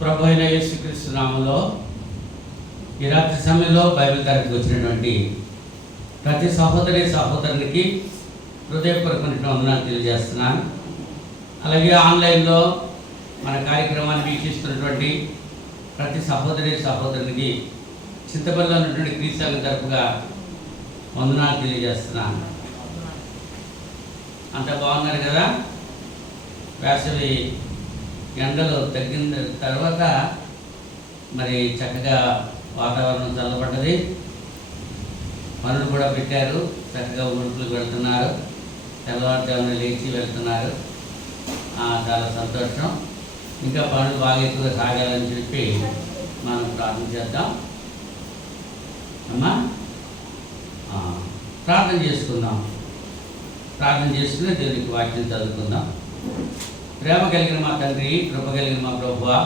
ప్రభు అయిన యేసుక్రీస్తు నామములో ఈ రాత్రి సమయంలో బైబిల్ తరగతికి వచ్చినటువంటి ప్రతి సహోదరునికి హృదయపూర్వకమైన వందనాలు తెలియజేస్తున్నాను. అలాగే ఆన్లైన్లో మన కార్యక్రమాన్ని వీక్షిస్తున్నటువంటి ప్రతి సహోదరునికి చింతపల్లిలో ఉన్నటువంటి క్రీస్తు తరపుగా వందనాలు తెలియజేస్తున్నాను. అంత బాగున్నారు కదా? వేసవి ఎండలు తగ్గిన తర్వాత మరి చక్కగా వాతావరణం చల్లబడ్డది, పనులు కూడా పెట్టారు, చక్కగా ఉడుపులకు వెళ్తున్నారు, తెల్లవారుజామున లేచి వెళ్తున్నారు. చాలా సంతోషం. ఇంకా పనులు బాగా ఎక్కువగా సాగాలని చెప్పి మనం ప్రార్థన చేద్దాం. అమ్మా ప్రార్థన చేసుకుందాం. ప్రార్థన చేసుకుని దేవునికి వాక్యం చదువుకుందాం. ప్రేమ కలిగిన మా తండ్రి, కృప కలిగిన మా ప్రభువా,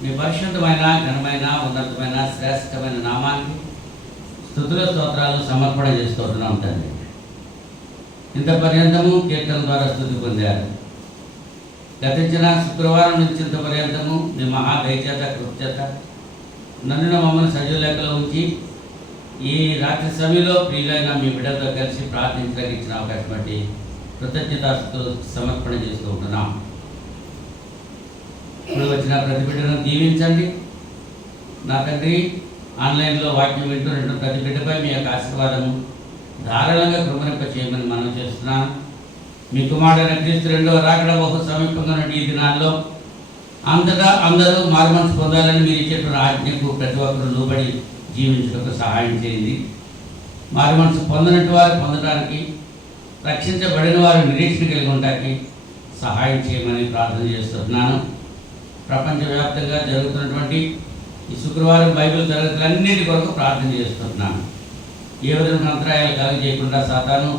మీ పరిశుద్ధమైన ఘనమైన ఉన్నతమైన శ్రేష్టమైన నామానికి స్తుతుల స్తోత్రాలు సమర్పణ చేసుకుంటున్నాం తండ్రి. ఇంత పర్యంతము కీర్తన ద్వారా స్తుతి పొందారు. గతించిన శుక్రవారం నుంచి ఇంత పర్యంతము మీ మహాదయచేత కృపచేత నన్ను మమ్మల్ని సజీవ లెక్కలో ఉంచి ఈ రాత్రి సమయంలో ప్రియులైన మీ బిడ్డలతో కలిసి ప్రార్థించడానికి ఇచ్చిన అవకాశం బట్టి కృతజ్ఞతాస్తుతులు సమర్పణ చేసుకుంటున్నాం. ఇప్పుడు వచ్చిన ప్రతి బిడ్డను దీవించండి నా తండ్రి. ఆన్లైన్లో వాక్యం వింటున్న ప్రతి బిడ్డపై మీ యొక్క ఆశీర్వాదము ధారాళంగా కృపణింప చేయమని మనం చేస్తున్నాను. మీ కుమారుడైన క్రీస్తు రెండవ రాకడ బహు సమీపంగా నుండి ఈ దినాల్లో అంతటా అందరూ మారుమనసు పొందాలని మీరు ఇచ్చేటువంటి ఆజ్ఞకు ప్రతి ఒక్కరూ లోబడి జీవించడానికి సహాయం చేయండి. మారుమనసు పొందినట్టు వారు పొందడానికి, రక్షించబడిన వారు నిరీక్షణ కలిగి ఉండటానికి సహాయం చేయమని ప్రార్థన చేస్తున్నాను. ప్రపంచవ్యాప్తంగా జరుగుతున్నటువంటి ఈ శుక్రవారం బైబిల్ తరగతులన్నిటి కొరకు ప్రార్థన చేస్తున్నాను. ఏ విధమైన అంతరాయాలు కలుగజేయకుండా సాతాను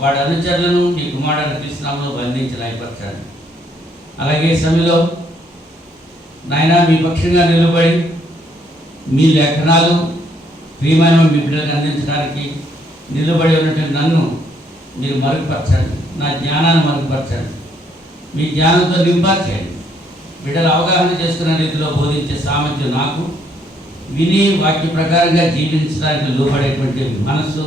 వాడి అనుచరులను మీ కుమారుడు క్రీస్తునామములో బంధించి లయపరచండి. అలాగే ఈ సమయంలో నాయన మీ పక్షంగా నిలబడి మీ లేఖనాలు ప్రియమైన మీ బిడ్డలకు అందించడానికి నిలబడి ఉన్నటువంటి నన్ను మీరు మరుగుపరచండి. నా జ్ఞానాన్ని మరుగుపరచండి. మీ జ్ఞానంతో నింపచేయండి. బిడ్డలు అవగాహన చేసుకున్న రీతిలో బోధించే సామర్థ్యం నాకు, విని వాక్య ప్రకారంగా జీవించడానికి లోబడేటువంటి మనస్సు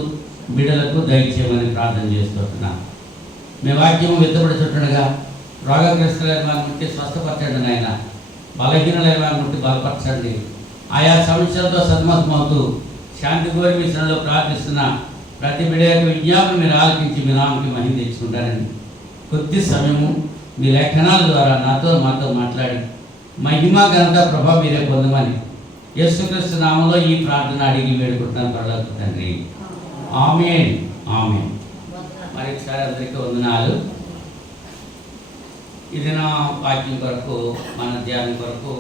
బిడ్డలకు దయచేయమని ప్రార్థన చేస్తున్నాను. మీ వాక్యము విత్తబడుతుండగా రోగగ్రస్తులైన వారిని ముట్టి స్వస్థపరచండి నాయన. బలహీనులైన వారిని ముట్టి బలపరచండి. ఆయా సమస్యలతో సతమతమవుతూ శాంతి కోరి మీ శ్రమలో ప్రార్థిస్తున్న ప్రతి బిడ్డ యొక్క విజ్ఞాపన మీరు ఆలకించి మీ నామకి మహిమ తెచ్చుకుంటారని కొద్ది సమయము మీ లేఖనాల ద్వారా మాతో మాట్లాడి మహిమ ఘనత ప్రభావ మీరే పొందమని యేసుక్రీస్తు నామములో ఈ ప్రార్థన అడిగి వేడుకుంటున్నాను పరలోక తండ్రి. ఆమేన్ ఆమేన్. మరొకసారి అందరికీ వందనాలు. ఇది నా వాక్యం కొరకు, మన ధ్యానం కొరకు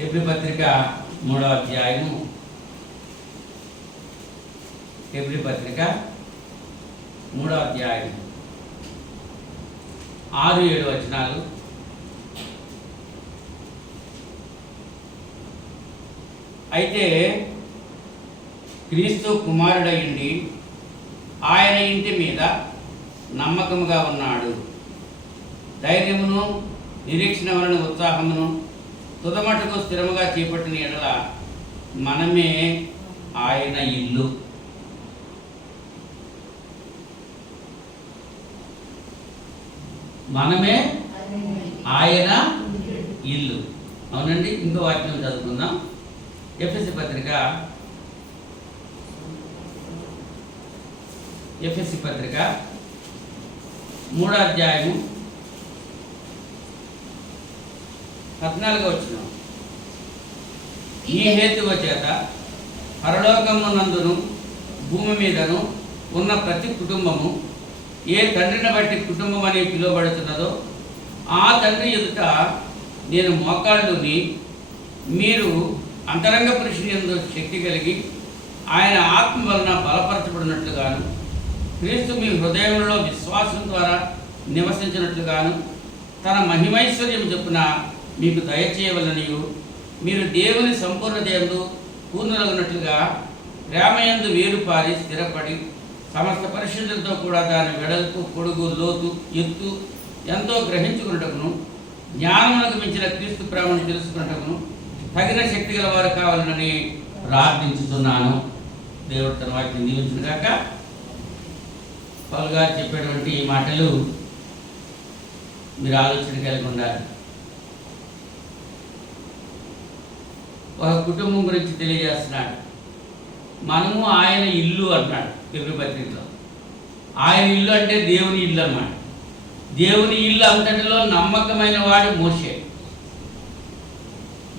హెబ్రీ పత్రిక 3వ అధ్యాయము, హెబ్రీ పత్రిక 3వ అధ్యాయం 6-7 వచనాలు. అయితే క్రీస్తు కుమారుడయుండి ఆయన ఇంటి మీద నమ్మకముగా ఉన్నాడు. ధైర్యమును నిరీక్షణ వలన ఉత్సాహమును తుదమటుకు స్థిరముగా చేపట్టిన ఎడల మనమే ఆయన ఇల్లు. మనమే ఆయన ఇల్లు. అవునండి. ఇంకో వాక్యం చదువుకుందాం. ఎఫెసీ పత్రిక 3వ అధ్యాయము 14వ వచనం. ఈ హేతువ చేత పరలోకమునందును భూమి మీదను ఉన్న ప్రతి కుటుంబము ఏ తండ్రిని బట్టి కుటుంబం అని పిలువబడుతున్నదో ఆ తండ్రి ఎదుట నేను మోకాళ్ళుని మీరు అంతరంగ పురుషుని యందు శక్తి కలిగి ఆయన ఆత్మ వలన బలపరచబడినట్లుగాను, క్రీస్తు మీ హృదయంలో విశ్వాసం ద్వారా నివసించినట్లుగాను తన మహిమైశ్వర్యం చొప్పున మీకు దయచేయవలనియు, మీరు దేవుని సంపూర్ణతయందు పూర్ణులగునట్లుగా ప్రేమయందు వేరుపారి స్థిరపడి సమస్త పరిశుద్ధులతో కూడా దాని వెడల్పు, పొడుగు, లోతు, ఎత్తు ఎంతో గ్రహించుకున్నటకును జ్ఞానమునకు మించిన క్రీస్తు ప్రేమను తెలుసుకున్నటకును తగిన శక్తి గల వారు కావాలని ప్రార్థించుతున్నాను. దేవుడు తన వాక్యం దీవించును గాక. పౌలు గారు చెప్పేటువంటి ఈ మాటలు మీరు ఆలోచన కలిగి ఉండాలి. ఒక కుటుంబం గురించి తెలియజేస్తున్నాడు. మనము ఆయన ఇల్లు అంటున్నాడు ఫిబ్రవరి పత్రికలో. ఆయన ఇల్లు అంటే దేవుని ఇల్లు అన్నమాట. దేవుని ఇల్లు అంతటిలో నమ్మకమైన వాడు మోషే.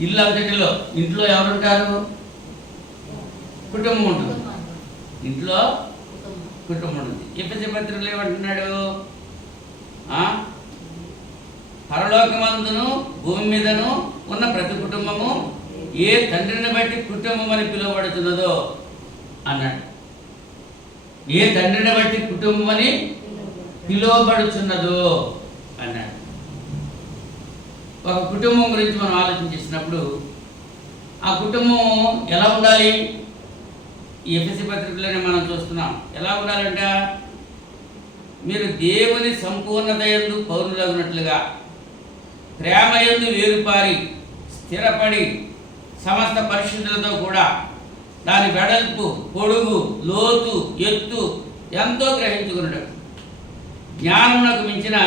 ఇల్లు అంతటిలో ఇంట్లో ఎవరుంటారు? కుటుంబం ఉంటుంది. ఇంట్లో కుటుంబం ఉంటుంది. ఎఫెసీ పత్రికలో ఏమంటున్నాడు? పరలోకమందును భూమి మీదను ఉన్న ప్రతి కుటుంబము ఏ తండ్రిని బట్టి కుటుంబం అని పిలువబడుతున్నదో అన్నాడు. ఏ తండ్రిని బట్టి కుటుంబం అని పిలువబడుతున్నదో అన్నాడు. ఒక కుటుంబం గురించి మనం ఆలోచించినప్పుడు ఆ కుటుంబం ఎలా ఉండాలి? ఈ ఎఫెసీ పత్రికలోనే మనం చూస్తున్నాం. ఎలా ఉండాలంట? మీరు దేవుని సంపూర్ణతయందు పౌరులగునట్లుగా ప్రేమయందు వేరుపారి స్థిరపడి సమస్త పరిశుద్ధులతో కూడా దాని వెడల్పు, పొడుగు, లోతు, ఎత్తు ఎంతో గ్రహించుకున్నట్టు జ్ఞానమునకు మించిన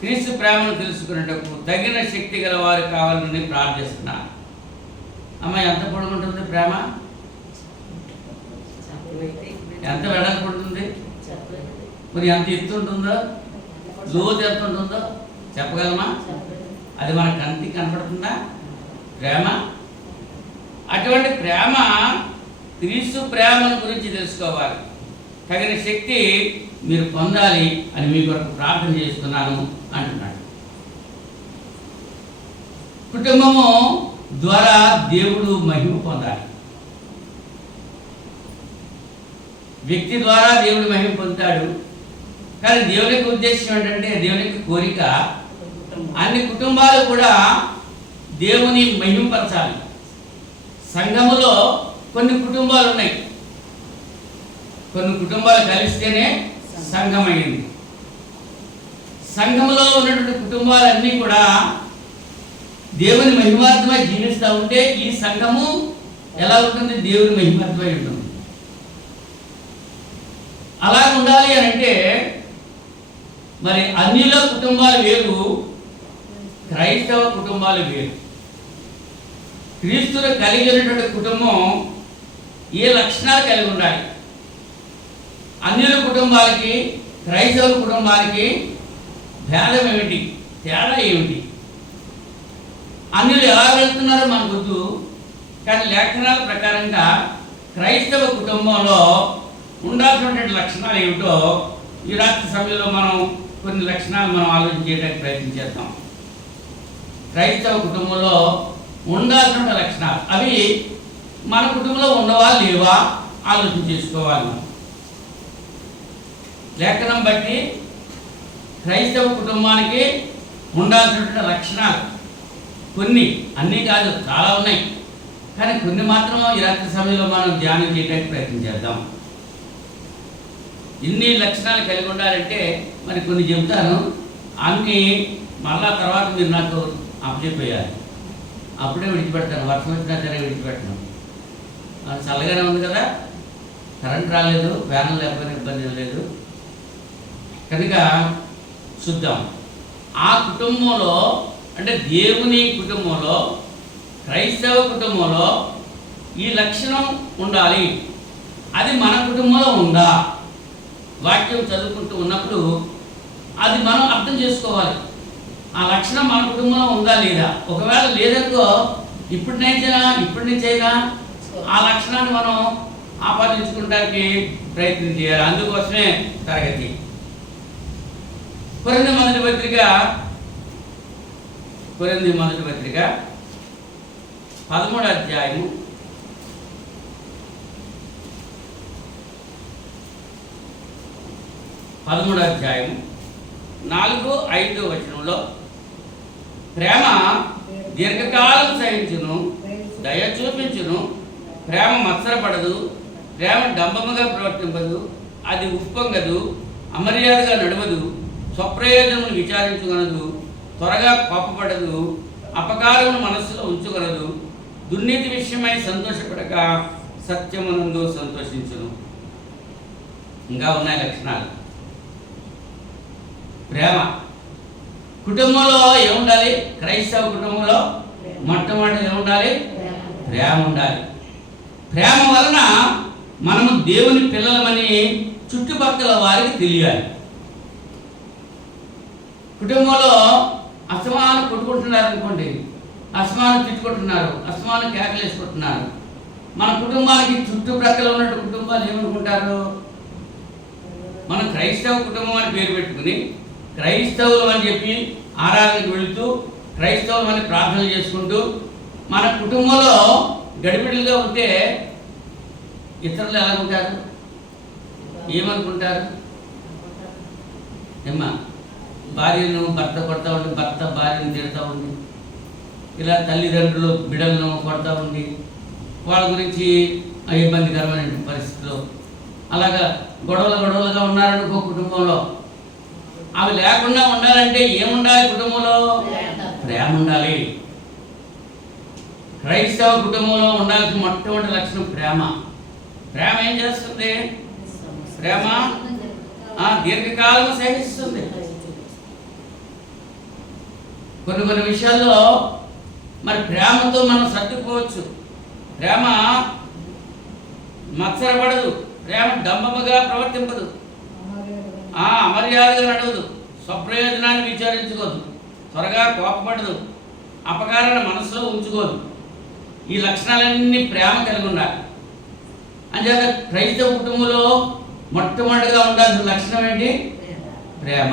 క్రీస్తు ప్రేమను తెలుసుకున్నట్టు తగిన శక్తి గల వారు కావాలని ప్రార్థిస్తున్నాను. అమ్మ, ఎంత పొడుగుంటుంది ప్రేమ? ఎంత వెడల్పు ఉంటుంది? మరి ఎంత ఎత్తు ఉంటుందో, లోతు ఎంత ఉంటుందో చెప్పగలమా? అది మన కంటికి కనపడుతుందా ప్రేమ? అటువంటి ప్రేమ, క్రీస్తు ప్రేమను గురించి తెలుసుకోవాలి. తగిన శక్తి మీరు పొందాలి అని మీ కొరకు ప్రార్థన చేస్తున్నాను అంటున్నాడు. కుటుంబము ద్వారా దేవుడు మహిమ పొందాలి. వ్యక్తి ద్వారా దేవుడు మహిమ పొందుతాడు. కానీ దేవుని యొక్క ఉద్దేశం ఏంటంటే, దేవుని యొక్క కోరిక అన్ని కుటుంబాలు కూడా దేవుని మహిమపరచాలి. సంఘములో కొన్ని కుటుంబాలు ఉన్నాయి. కొన్ని కుటుంబాలు కలిస్తేనే సంఘం అయింది. సంఘములో ఉన్నటువంటి కుటుంబాలన్నీ కూడా దేవుని మహిమార్థమై జీవిస్తూ ఉంటే ఈ సంఘము ఎలా ఉంటుంది? దేవుని మహిమార్థమై ఉంటుంది. అలా ఉండాలి అని అంటే మరి అన్నిలో కుటుంబాలు వేరు, క్రైస్తవ కుటుంబాలు వేరు. క్రీస్తును కలిగినటువంటి కుటుంబం ఏ లక్షణాలు కలిగి ఉండాలి? అన్యుల కుటుంబాలకి క్రైస్తవ కుటుంబాలకి భేదం ఏమిటి? తేడా ఏమిటి? అన్యులు ఎలా వెళ్తున్నారో మనకు వద్దు. కానీ లేఖనాల ప్రకారంగా క్రైస్తవ కుటుంబంలో ఉండాల్సినటువంటి లక్షణాలు ఏమిటో ఈ రాత్రి సమయంలో మనం కొన్ని లక్షణాలు మనం ఆలోచన చేయడానికి ప్రయత్నం చేద్దాం. క్రైస్తవ కుటుంబంలో ఉండాల్సిన లక్షణాలు అవి మన కుటుంబంలో ఉన్నవా లేవా ఆలోచన చేసుకోవాలి. మనం లేఖనం బట్టి క్రైస్తవ కుటుంబానికి ఉండాల్సినటువంటి లక్షణాలు కొన్ని, అన్నీ కాదు, చాలా ఉన్నాయి. కానీ కొన్ని మాత్రం ఈ రాత్రి సమయంలో మనం ధ్యానం చేయడానికి ప్రయత్నం చేద్దాం. ఇన్ని లక్షణాలు కలిగి ఉండాలంటే మరి కొన్ని చెబుతాను, అన్ని మళ్ళా తర్వాత మీరు నాకు అప్పచెప్పేయాలి. అప్పుడే విడిచిపెడతాను. వర్షం వచ్చినా సరే విడిచిపెట్టను. చల్లగానే ఉంది కదా, కరెంట్ రాలేదు, ఫ్యాన్ లేకపోయినా ఇబ్బంది లేదు. కనుక చూద్దాం. ఆ కుటుంబంలో అంటే దేవుని కుటుంబంలో, క్రైస్తవ కుటుంబంలో ఈ లక్షణం ఉండాలి. అది మన కుటుంబంలో ఉందా? వాక్యం చదువుకుంటూ ఉన్నప్పుడు అది మనం అర్థం చేసుకోవాలి. ఆ లక్షణం మన కుటుంబంలో ఉందా లేదా? ఒకవేళ లేదనుకో ఇప్పటి నుంచైనా ఆ లక్షణాన్ని మనం ఆపాదించుకోవడానికి ప్రయత్నం చేయాలి. అందుకోసమే తరగతి. కొరింథీ మొదటి పత్రిక 13వ అధ్యాయము 4-5 వచనంలో ప్రేమ దీర్ఘకాలం సహించును, దయ చూపించును, ప్రేమ మత్సరపడదు, ప్రేమ డంబముగా ప్రవర్తింపదు, అది ఉప్పొంగదు, అమర్యాదగా నడవదు, స్వప్రయోజనమును విచారించుకొనదు, త్వరగా కోపపడదు, అపకారమును మనస్సులో ఉంచుకొనదు, దుర్నీతి విషయమై సంతోషపడక సత్యమునందు సంతోషించును. ఇంకా ఉన్నాయి లక్షణాలు. ప్రేమ. కుటుంబంలో ఏముండాలి? క్రైస్తవ కుటుంబంలో మొట్టమొదటి ఏముండాలి? ప్రేమ ఉండాలి. ప్రేమ వలన మనము దేవుని పిల్లలమని చుట్టుపక్కల వారికి తెలియాలి. కుటుంబంలో అసమానం కొట్టుకుంటున్నారు అనుకోండి, అసమానం తిట్టుకుంటున్నారు, అసమానం కేకలు వేసుకుంటున్నారు, మన కుటుంబానికి చుట్టుప్రక్కల ఉన్న కుటుంబాలు ఏమనుకుంటారు? మనం క్రైస్తవ కుటుంబం అని పేరు పెట్టుకుని క్రైస్తవులు అని చెప్పి ఆరాధనకు వెళుతూ క్రైస్తవులు అని ప్రార్థన చేసుకుంటూ మన కుటుంబంలో గడిబిడిగా ఉంటే ఇతరులు ఎలా ఉంటారు? ఏమనుకుంటారు? ఏమ్మా, భార్యను భర్త కొడతా ఉండి, భర్త భార్యను తిడతా ఉండి, ఇలా తల్లిదండ్రులు బిడ్డలను కొడతా ఉండి, వాళ్ళ గురించి ఇబ్బందికరమైన పరిస్థితుల్లో అలాగా గొడవలుగా ఉన్నారనుకో కుటుంబంలో. అవి లేకుండా ఉండాలంటే ఏముండాలి? కుటుంబంలో ప్రేమ ఉండాలి. క్రైస్తవ కుటుంబంలో ఉండాల్సిన మొట్టమొదటి లక్షణం ప్రేమ. ప్రేమ ఏం చేస్తుంది? ప్రేమ దీర్ఘకాలం సహిస్తుంది. కొన్ని విషయాల్లో మరి ప్రేమతో మనం సర్దుకోవచ్చు. ప్రేమ మత్సరపడదు, ప్రేమ డంబముగా ప్రవర్తింపదు, అమర్యాదగా నడవదు, స్వప్రయోజనాన్ని విచారించుకోదు, త్వరగా కోపపడదు, అపకారాన్ని మనసులో ఉంచుకోదు. ఈ లక్షణాలన్నీ ప్రేమ కలిగి ఉండాలి. అంచేత క్రైస్తవ కుటుంబంలో మొట్టమొదటిగా ఉండాల్సిన లక్షణం ఏంటి? ప్రేమ.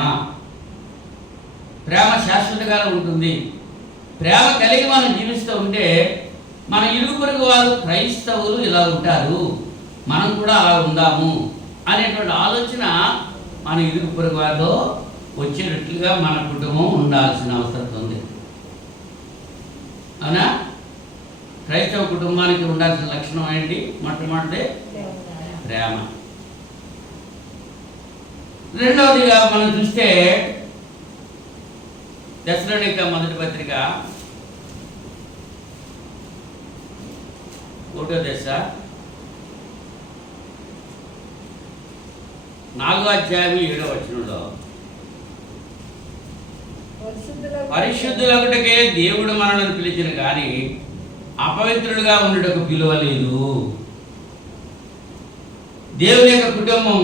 ప్రేమ శాశ్వతకాలం ఉంటుంది. ప్రేమ కలిగి మనం జీవిస్తూ ఉంటే మన ఇరుగు పొరుగు వారు క్రైస్తవులు ఇలా ఉంటారు, మనం కూడా అలా ఉందాము అనేటువంటి ఆలోచన మన ఇరుగు పొరుగు వారిలో వచ్చేటట్లుగా మన కుటుంబం ఉండాల్సిన అవసరం ఉంది. అవునా? క్రైస్తవ కుటుంబానికి ఉండాల్సిన లక్షణం ఏంటి? మొట్టమొదటి ప్రేమ. రెండవదిగా మనం చూస్తే దశలోనిక మొదటి పత్రిక 1వ దశ 4వ అధ్యాయం 7వ వచనంలో పరిశుద్ధులొకటికే దేవుడు మనల్ని పిలిచిన కానీ అపవిత్రులుగా ఉండటకు పిలువలేదు. దేవుని యొక్క కుటుంబం,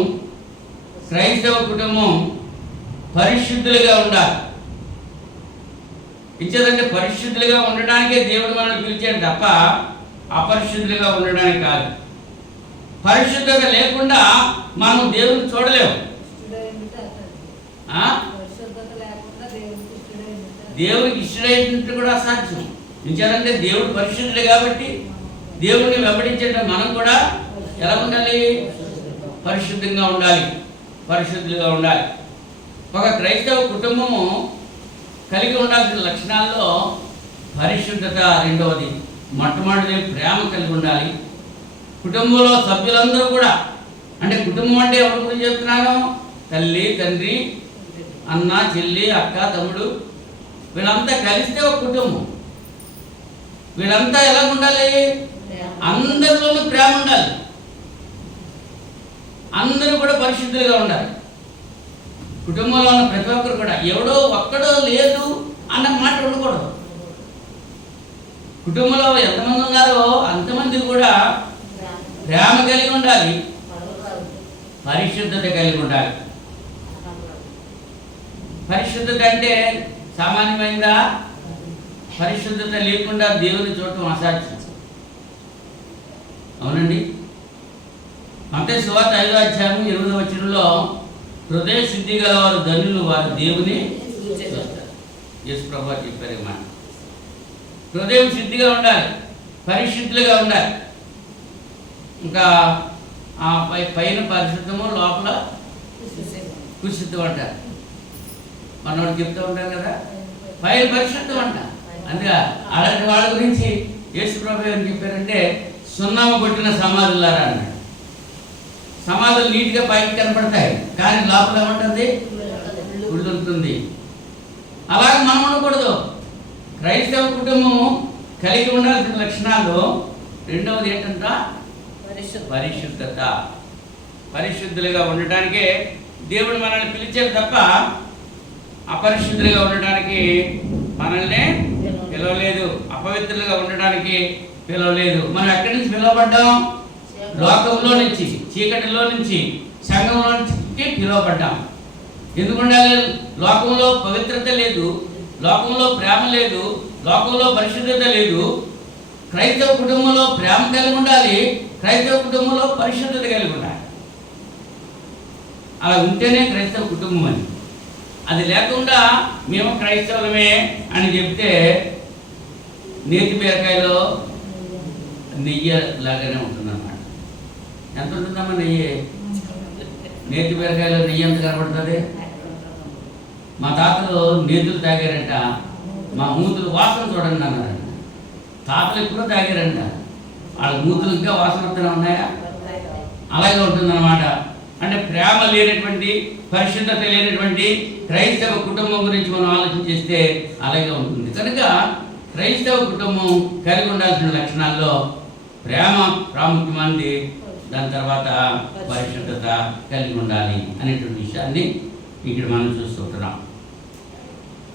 క్రైస్తవ కుటుంబం పరిశుద్ధులుగా ఉండాలి. ఇచ్చేదంటే పరిశుద్ధులుగా ఉండడానికే దేవుడు మనల్ని పిలిచాడు తప్ప అపరిశుద్ధులుగా ఉండడానికి కాదు. పరిశుద్ధత లేకుండా మనం దేవుని చూడలేము. దేవునికి ఇష్టమైనట్టు కూడా అసాధ్యం. ఇచ్చేదంటే దేవుడు పరిశుద్ధుడు కాబట్టి దేవుడిని వెంబడించడం మనం కూడా ఎలా ఉండాలి? పరిశుద్ధంగా ఉండాలి, పరిశుద్ధులుగా ఉండాలి. ఒక క్రైస్తవ కుటుంబము కలిగి ఉండాల్సిన లక్షణాల్లో పరిశుద్ధత రెండవది. మొట్టమొదటిది ప్రేమ కలిగి ఉండాలి. కుటుంబంలో సభ్యులందరూ కూడా, అంటే కుటుంబం అంటే ఎవరి గురించి చెప్తున్నాను? తల్లి, తండ్రి, అన్న, చెల్లి, అక్క, తమ్ముడు, వీళ్ళంతా కలిస్తే ఒక కుటుంబం. వీళ్ళంతా ఎలా ఉండాలి? అందరిలోనూ ప్రేమ ఉండాలి, అందరూ కూడా పరిశుద్ధులుగా ఉండాలి. కుటుంబంలో ఉన్న ప్రతి ఒక్కరు కూడా ఎవడో ఒక్కడో లేదు అన్న మాట ఉండకూడదు. కుటుంబంలో ఎంతమంది ఉన్నారో అంతమంది కూడా ప్రేమ కలిగి ఉండాలి, పరిశుద్ధత కలిగి ఉండాలి. పరిశుద్ధత అంటే సామాన్యమైందా? పరిశుద్ధత లేకుండా దేవుని చూడటం అసాధ్యం. అవునండి. మత్తయి సువార్త 5వ అధ్యాయం 8వ వచనంలో హృదయ శుద్ధి గల వారు ధన్యులు, వారు దేవుని చూస్తారు. యేసు ప్రభువు చెప్పారు మాట. హృదయం శుద్ధిగా ఉండాలి, పరిశుద్ధులుగా ఉండాలి. ఇంకా పైన పరిశుద్ధము, లోపల కుశుద్ధం అంటారు. మనోడు చెప్తూ ఉంటారు కదా, పైన పరిశుద్ధం అంట. అందుకే అలాంటి వాళ్ళ గురించి యేసు ప్రభువు ఏం చెప్పారంటే, సున్నము కొట్టిన సమాధులారా అన్నాడు. సమాధులు నీట్గా పైకి కనపడతాయి, కానీ లోపల ఏమంటుంది? గుళ్ళు ఉంటుంది. అలాగే మనం ఉండకూడదు. క్రైస్తవ కుటుంబము కలిగి ఉండాల్సిన లక్షణాలు రెండవది ఏంటంట? పరిశుద్ధత. పరిశుద్ధులుగా ఉండటానికే దేవుడు మనల్ని పిలిచాడు తప్ప అపరిశుద్ధులుగా ఉండటానికి మనల్ని పిలవలేదు. అపవిత్రులుగా ఉండటానికి పిలవలేదు. మనం ఎక్కడి నుంచి పిలువబడ్డాం? లోకంలో నుంచి, చీకటిలో నుంచి, సంఘంలో నుంచి పిలువబడ్డాం. ఎందుకుండాలి? లోకంలో పవిత్రత లేదు, లోకంలో ప్రేమ లేదు, లోకంలో పరిశుద్ధత లేదు. క్రైస్తవ కుటుంబంలో ప్రేమ కలిగి ఉండాలి, క్రైస్తవ కుటుంబంలో పరిశుద్ధత కలిగి ఉండాలి. అలా ఉంటేనే క్రైస్తవ కుటుంబం అని. అది లేకుండా మేము క్రైస్తవులమే అని చెప్తే నేతి బీరకాయలో నెయ్యి లాగానే ఉంటుందన్నమాట. ఎంత ఉంటుందమ్మా నెయ్యి? నేతి బీరకాయలో నెయ్యి ఎంత కనబడుతుంది? మా తాతలు నేతులు తాగారంట, మా మూతులు వాసన చూడండి అన్నారంట. తాతలు ఎప్పుడో తాగారంట, వాళ్ళ మూతులు ఇంకా వాసన వస్తూనే ఉన్నాయా? అలాగే ఉంటుందన్నమాట. అంటే ప్రేమ లేనటువంటి, పరిశుద్ధత లేనటువంటి క్రైస్తవ కుటుంబం గురించి మనం ఆలోచన చేస్తే అలాగే ఉంటుంది. కనుక క్రైస్తవ కుటుంబం కలిగి ఉండాల్సిన లక్షణాల్లో ప్రేమ ప్రాముఖ్యమైనది, దాని తర్వాత పరిశుద్ధత కలిగి ఉండాలి అనేటువంటి విషయాన్ని ఇక్కడ మనం చూస్తుంటున్నాం.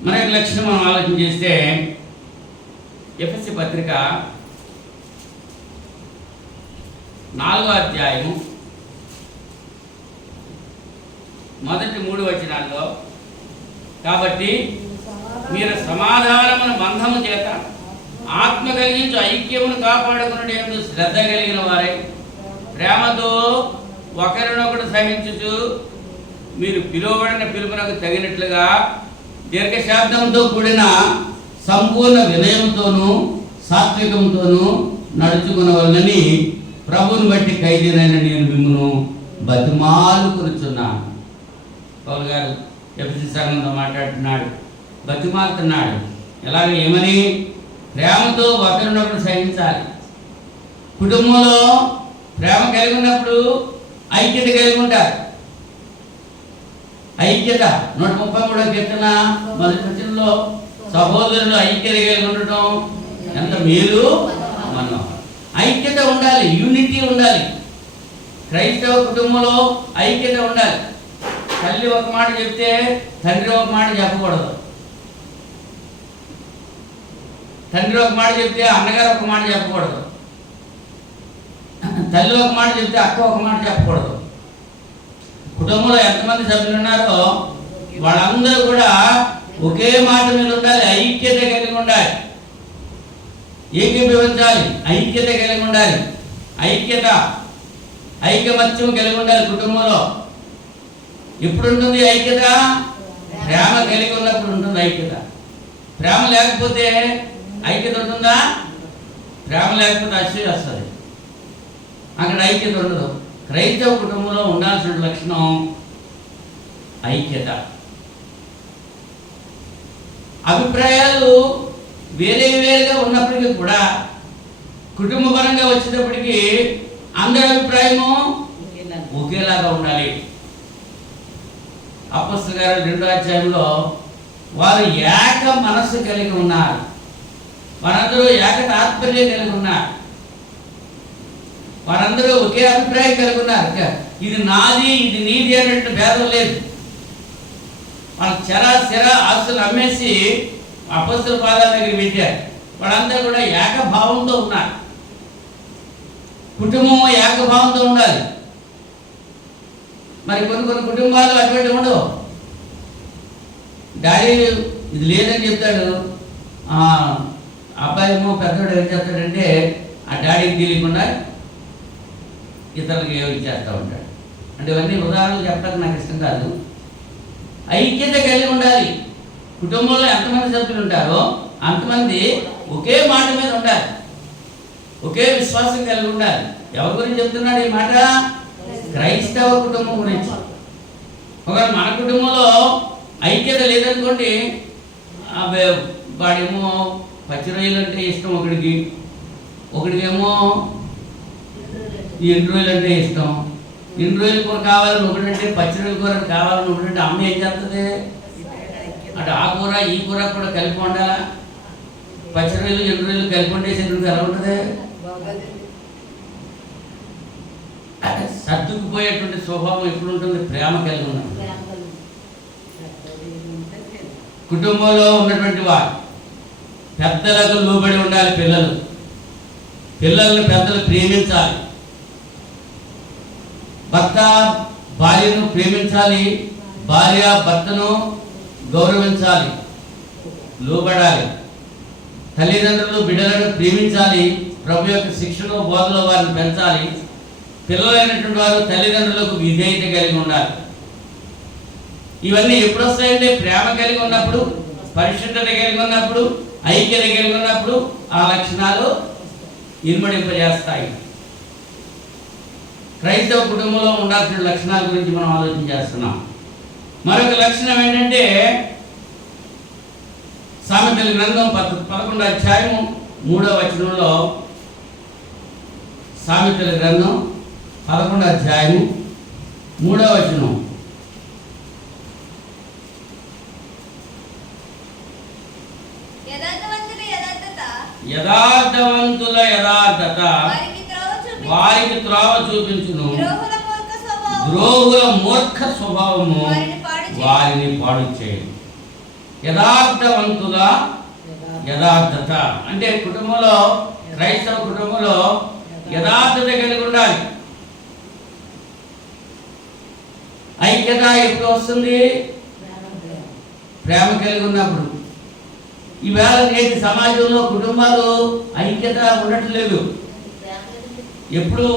మన యొక్క లక్షణం మనం ఆలోచన చేస్తే ఎఫెసీ పత్రిక 4వ అధ్యాయము మొదటి 3 వచనాల్లో, కాబట్టి మీరు సమాధానమును బంధము చేత ఆత్మ కలిగించు ఐక్యమును కాపాడుకునేందు శ్రద్ధ కలిగిన వారై ప్రేమతో ఒకరినొకడు సహించుచు మీరు పిలువబడిన పిలుపునకు తగినట్లుగా దీర్ఘశాబ్దంతో కూడిన సంపూర్ణ వినయంతోనూ సాత్వికంతోనూ నడుచుకునవలనని ప్రభువుని బట్టి ఖైదీనైన నేను మిమ్మల్ని బతిమాలుకొనుచున్నాను. పౌలు గారు ఎఫెసీ సంఘంతో మాట్లాడుతున్నాడు, బతిమాలుతున్నాడు. ఎలాగ? ఏమని? ప్రేమతో ఒకరినొకరు సహించాలి. కుటుంబంలో ప్రేమ కలిగి ఉన్నప్పుడు ఐక్యత కలిగి ఉంటారు. ఐక్యత 133వ కీర్తన మొదటి వచనంలో సహోదరులు ఐక్యత కలిగి ఉండటం ఎంత మేలు మనం. ఐక్యత ఉండాలి, యూనిటీ ఉండాలి. క్రైస్తవ కుటుంబంలో ఐక్యత ఉండాలి. తల్లి ఒక మాట చెప్తే తండ్రి ఒక మాట చెప్పకూడదు. తండ్రి ఒక మాట చెప్తే అన్నగారు ఒక మాట చెప్పకూడదు. తల్లి ఒక మాట చెప్తే అక్క ఒక మాట చెప్పకూడదు. కుటుంబంలో ఎంతమంది సభ్యులు ఉన్నారో వాళ్ళందరూ కూడా ఒకే మాట మీద ఉండాలి, ఐక్యత కలిగి ఉండాలి, ఏకీభవించాలి, ఐక్యత కలిగి ఉండాలి. ఐకమత్యం కలిగి ఉండాలి. కుటుంబంలో ఎప్పుడు ఉంటుంది ఐక్యత? ప్రేమ కలిగి ఉన్నప్పుడు ఉంటుంది ఐక్యత. ప్రేమ లేకపోతే ఐక్యత ఉంటుందా? ప్రేమ లేకపోతే అసూయ వస్తుంది, అక్కడ ఐక్యత ఉండదు. క్రైస్తవ కుటుంబంలో ఉండాల్సిన లక్షణం ఐక్యత. అభిప్రాయాలు వేరే వేరేగా ఉన్నప్పటికీ కూడా కుటుంబ పరంగా వచ్చేటప్పటికి అందరి అభిప్రాయము ఒకేలాగా ఉండాలి. అపొస్తలుల గారు 2వ అధ్యాయంలో వారు ఏక మనస్సు కలిగి ఉన్నారు, వారందరూ ఏక తాత్పర్యం కలిగి ఉన్నారు, వారందరూ ఒకే అభిప్రాయం కలిగి ఉన్నారు. ఇది నాది, ఇది నీది అన్నట్టు భేదం లేదు. వాళ్ళ స్థిర ఆస్తులు అమ్మేసి అపొస్తలుల పాదాల దగ్గర పెట్టారు. వాళ్ళందరూ కూడా ఏకభావంతో ఉన్నారు. కుటుంబం ఏకభావంతో ఉండాలి. మరి కొన్ని కుటుంబాలు అటువంటి ఉండవు. డాడీ ఇది లేదని చెప్తాడు, అబ్బాయి ఏమో పెద్దవాడు ఏం చెప్తాడంటే ఆ డాడీకి తెలియకుండా ఇతరులకు ఏమి చేస్తూ ఉంటాడు. అంటే ఇవన్నీ ఉదాహరణలు చెప్పడానికి నాకు ఇష్టం కాదు. ఐక్యత కలిగి ఉండాలి. కుటుంబంలో ఎంతమంది సభ్యులు ఉంటారో అంతమంది ఒకే మాట మీద ఉండాలి, ఒకే విశ్వాసం కలిగి ఉండాలి. ఎవరి గురించి చెప్తున్నాడు ఈ మాట? క్రైస్తవ కుటుంబం గురించి. ఒకవేళ మన కుటుంబంలో ఐక్యత లేదనుకోండి, వాడేమో పచ్చి రొయ్యలు అంటే ఇష్టం ఒకడికేమో ఎండు రొయ్యలు అంటే ఇష్టం. ఎండు రొయ్యల కూర కావాలని ఒకటంటే పచ్చి రొయ్యల కూర కావాలని ఒకటంటే అమ్మ ఏం చేస్తుంది? అంటే ఆ కూర ఈ కూర కూడా కలిపి వండాలా? పచ్చి రొయ్యలు ఎండు రొయ్యలు కలిపి వండేసేటువంటి ఎలా ఉంటుంది? సర్దుకుపోయేటువంటి స్వభావం ఎప్పుడు ఉంటుంది? ప్రేమ కలిగి ఉన్నది. కుటుంబంలో ఉన్నటువంటి వారు పెద్దలకు లోబడి ఉండాలి. పిల్లలను పెద్దలు ప్రేమించాలి. భర్త భార్యను ప్రేమించాలి, భార్య భర్తను గౌరవించాలి, లోబడాలి. తల్లిదండ్రులు బిడ్డలను ప్రేమించాలి, ప్రభు యొక్క శిక్షణ బోధలో వారిని పెంచాలి. పిల్లలైనటువంటి వారు తల్లిదండ్రులకు విధేయత కలిగి ఉండాలి. ఇవన్నీ ఎప్పుడు వస్తాయంటే ప్రేమ కలిగి ఉన్నప్పుడు, పరిశుద్ధత కలిగి ఉన్నప్పుడు, ఐక్యత కలిగి ఉన్నప్పుడు ఆ లక్షణాలు ఇనుమడింపజేస్తాయి. క్రైస్తవ కుటుంబంలో ఉండాల్సిన లక్షణాల గురించి మనం ఆలోచన చేస్తున్నాం. మరొక లక్షణం ఏంటంటే సామెతల గ్రంథం 11వ అధ్యాయము 3వ వచనంలో, సామెతల గ్రంథం 11వ అధ్యాయము 3వ వచనం, యథార్థవంతుల యథార్థత వారికి త్రోవ చూపించును, ద్రోహుల మూర్ఖ స్వభావము వారిని పాడు చేయదు. యథార్థవంతుల యథార్థత అంటే కుటుంబంలో, క్రైస్తవ కుటుంబంలో యథార్థత కలిగి ఉండాలి. ఐక్యత ఎప్పుడు వస్తుంది? ప్రేమ కలిగి ఉన్నప్పుడు. ఈవేళ నేటి సమాజంలో కుటుంబాలు ఐక్యత ఉండట్లేదు. ఎప్పుడు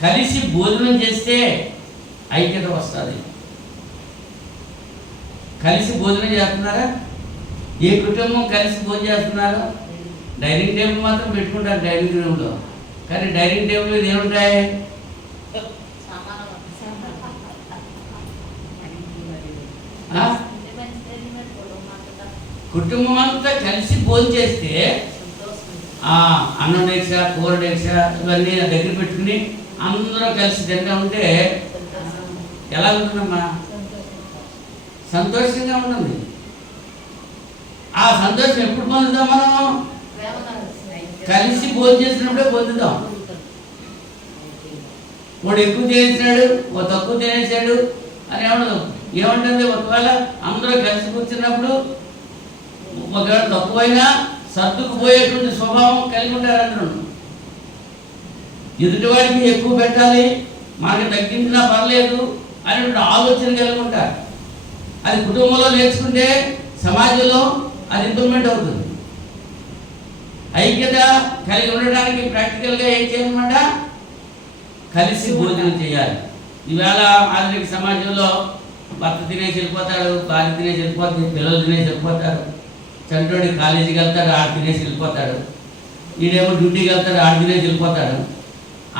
కలిసి భోజనం చేస్తే ఐక్యత వస్తుంది. కలిసి భోజనం చేస్తున్నారా? ఏ కుటుంబం కలిసి భోజనం చేస్తున్నారు? డైనింగ్ టేబుల్ మాత్రం పెట్టుకుంటారు డైనింగ్ రూమ్లో, కానీ డైనింగ్ టేబుల్ మీద ఏముంటాయి? కుటుంబం అంతా కలిసి భోజనం చేస్తే అన్నం డేక్ష, కూర డేక్ష ఇవన్నీ దగ్గర పెట్టుకుని అందరూ కలిసి తింటా ఉంటే ఎలా ఉంటుందమ్మా? సంతోషంగా ఉంటుంది. ఆ సంతోషం ఎప్పుడు పొందుతాం? మనం కలిసి భోజనం చేసినప్పుడే పొందుతాం. వాడు ఎక్కువ తినేసినాడు, ఓ తక్కువ తినేసాడు అని ఏమంటుంది? ఒకవేళ అందరూ కలిసి కూర్చున్నప్పుడు ఒకవేళ తక్కువైనా సర్దుకుపోయేటువంటి స్వభావం కలిగి ఉంటారు అందరూ. ఎదుటివాడికి ఎక్కువ పెట్టాలి, మనకి తగ్గించినా పర్లేదు అనేటువంటి ఆలోచన కలిగి ఉంటారు. అది కుటుంబంలో నేర్చుకుంటే సమాజంలో అది ఇంప్రూవ్మెంట్ అవుతుంది. ఐక్యత కలిగి ఉండడానికి ప్రాక్టికల్గా ఏం చేయాలన్నమాట? కలిసి భోజనం చేయాలి. ఈవేళ ఆధునిక సమాజంలో భర్త తినేసి వెళ్ళిపోతాడు, భార్య తినేసి వెళ్ళిపోతుంది, పిల్లలు తినేసి వెళ్ళిపోతారు. చంటోడి కాలేజీకి వెళ్తాడు, ఆడ తినేసి వెళ్ళిపోతాడు. ఈడేమో డ్యూటీకి వెళ్తాడు, ఆడ తినేసి వెళ్ళిపోతాడు.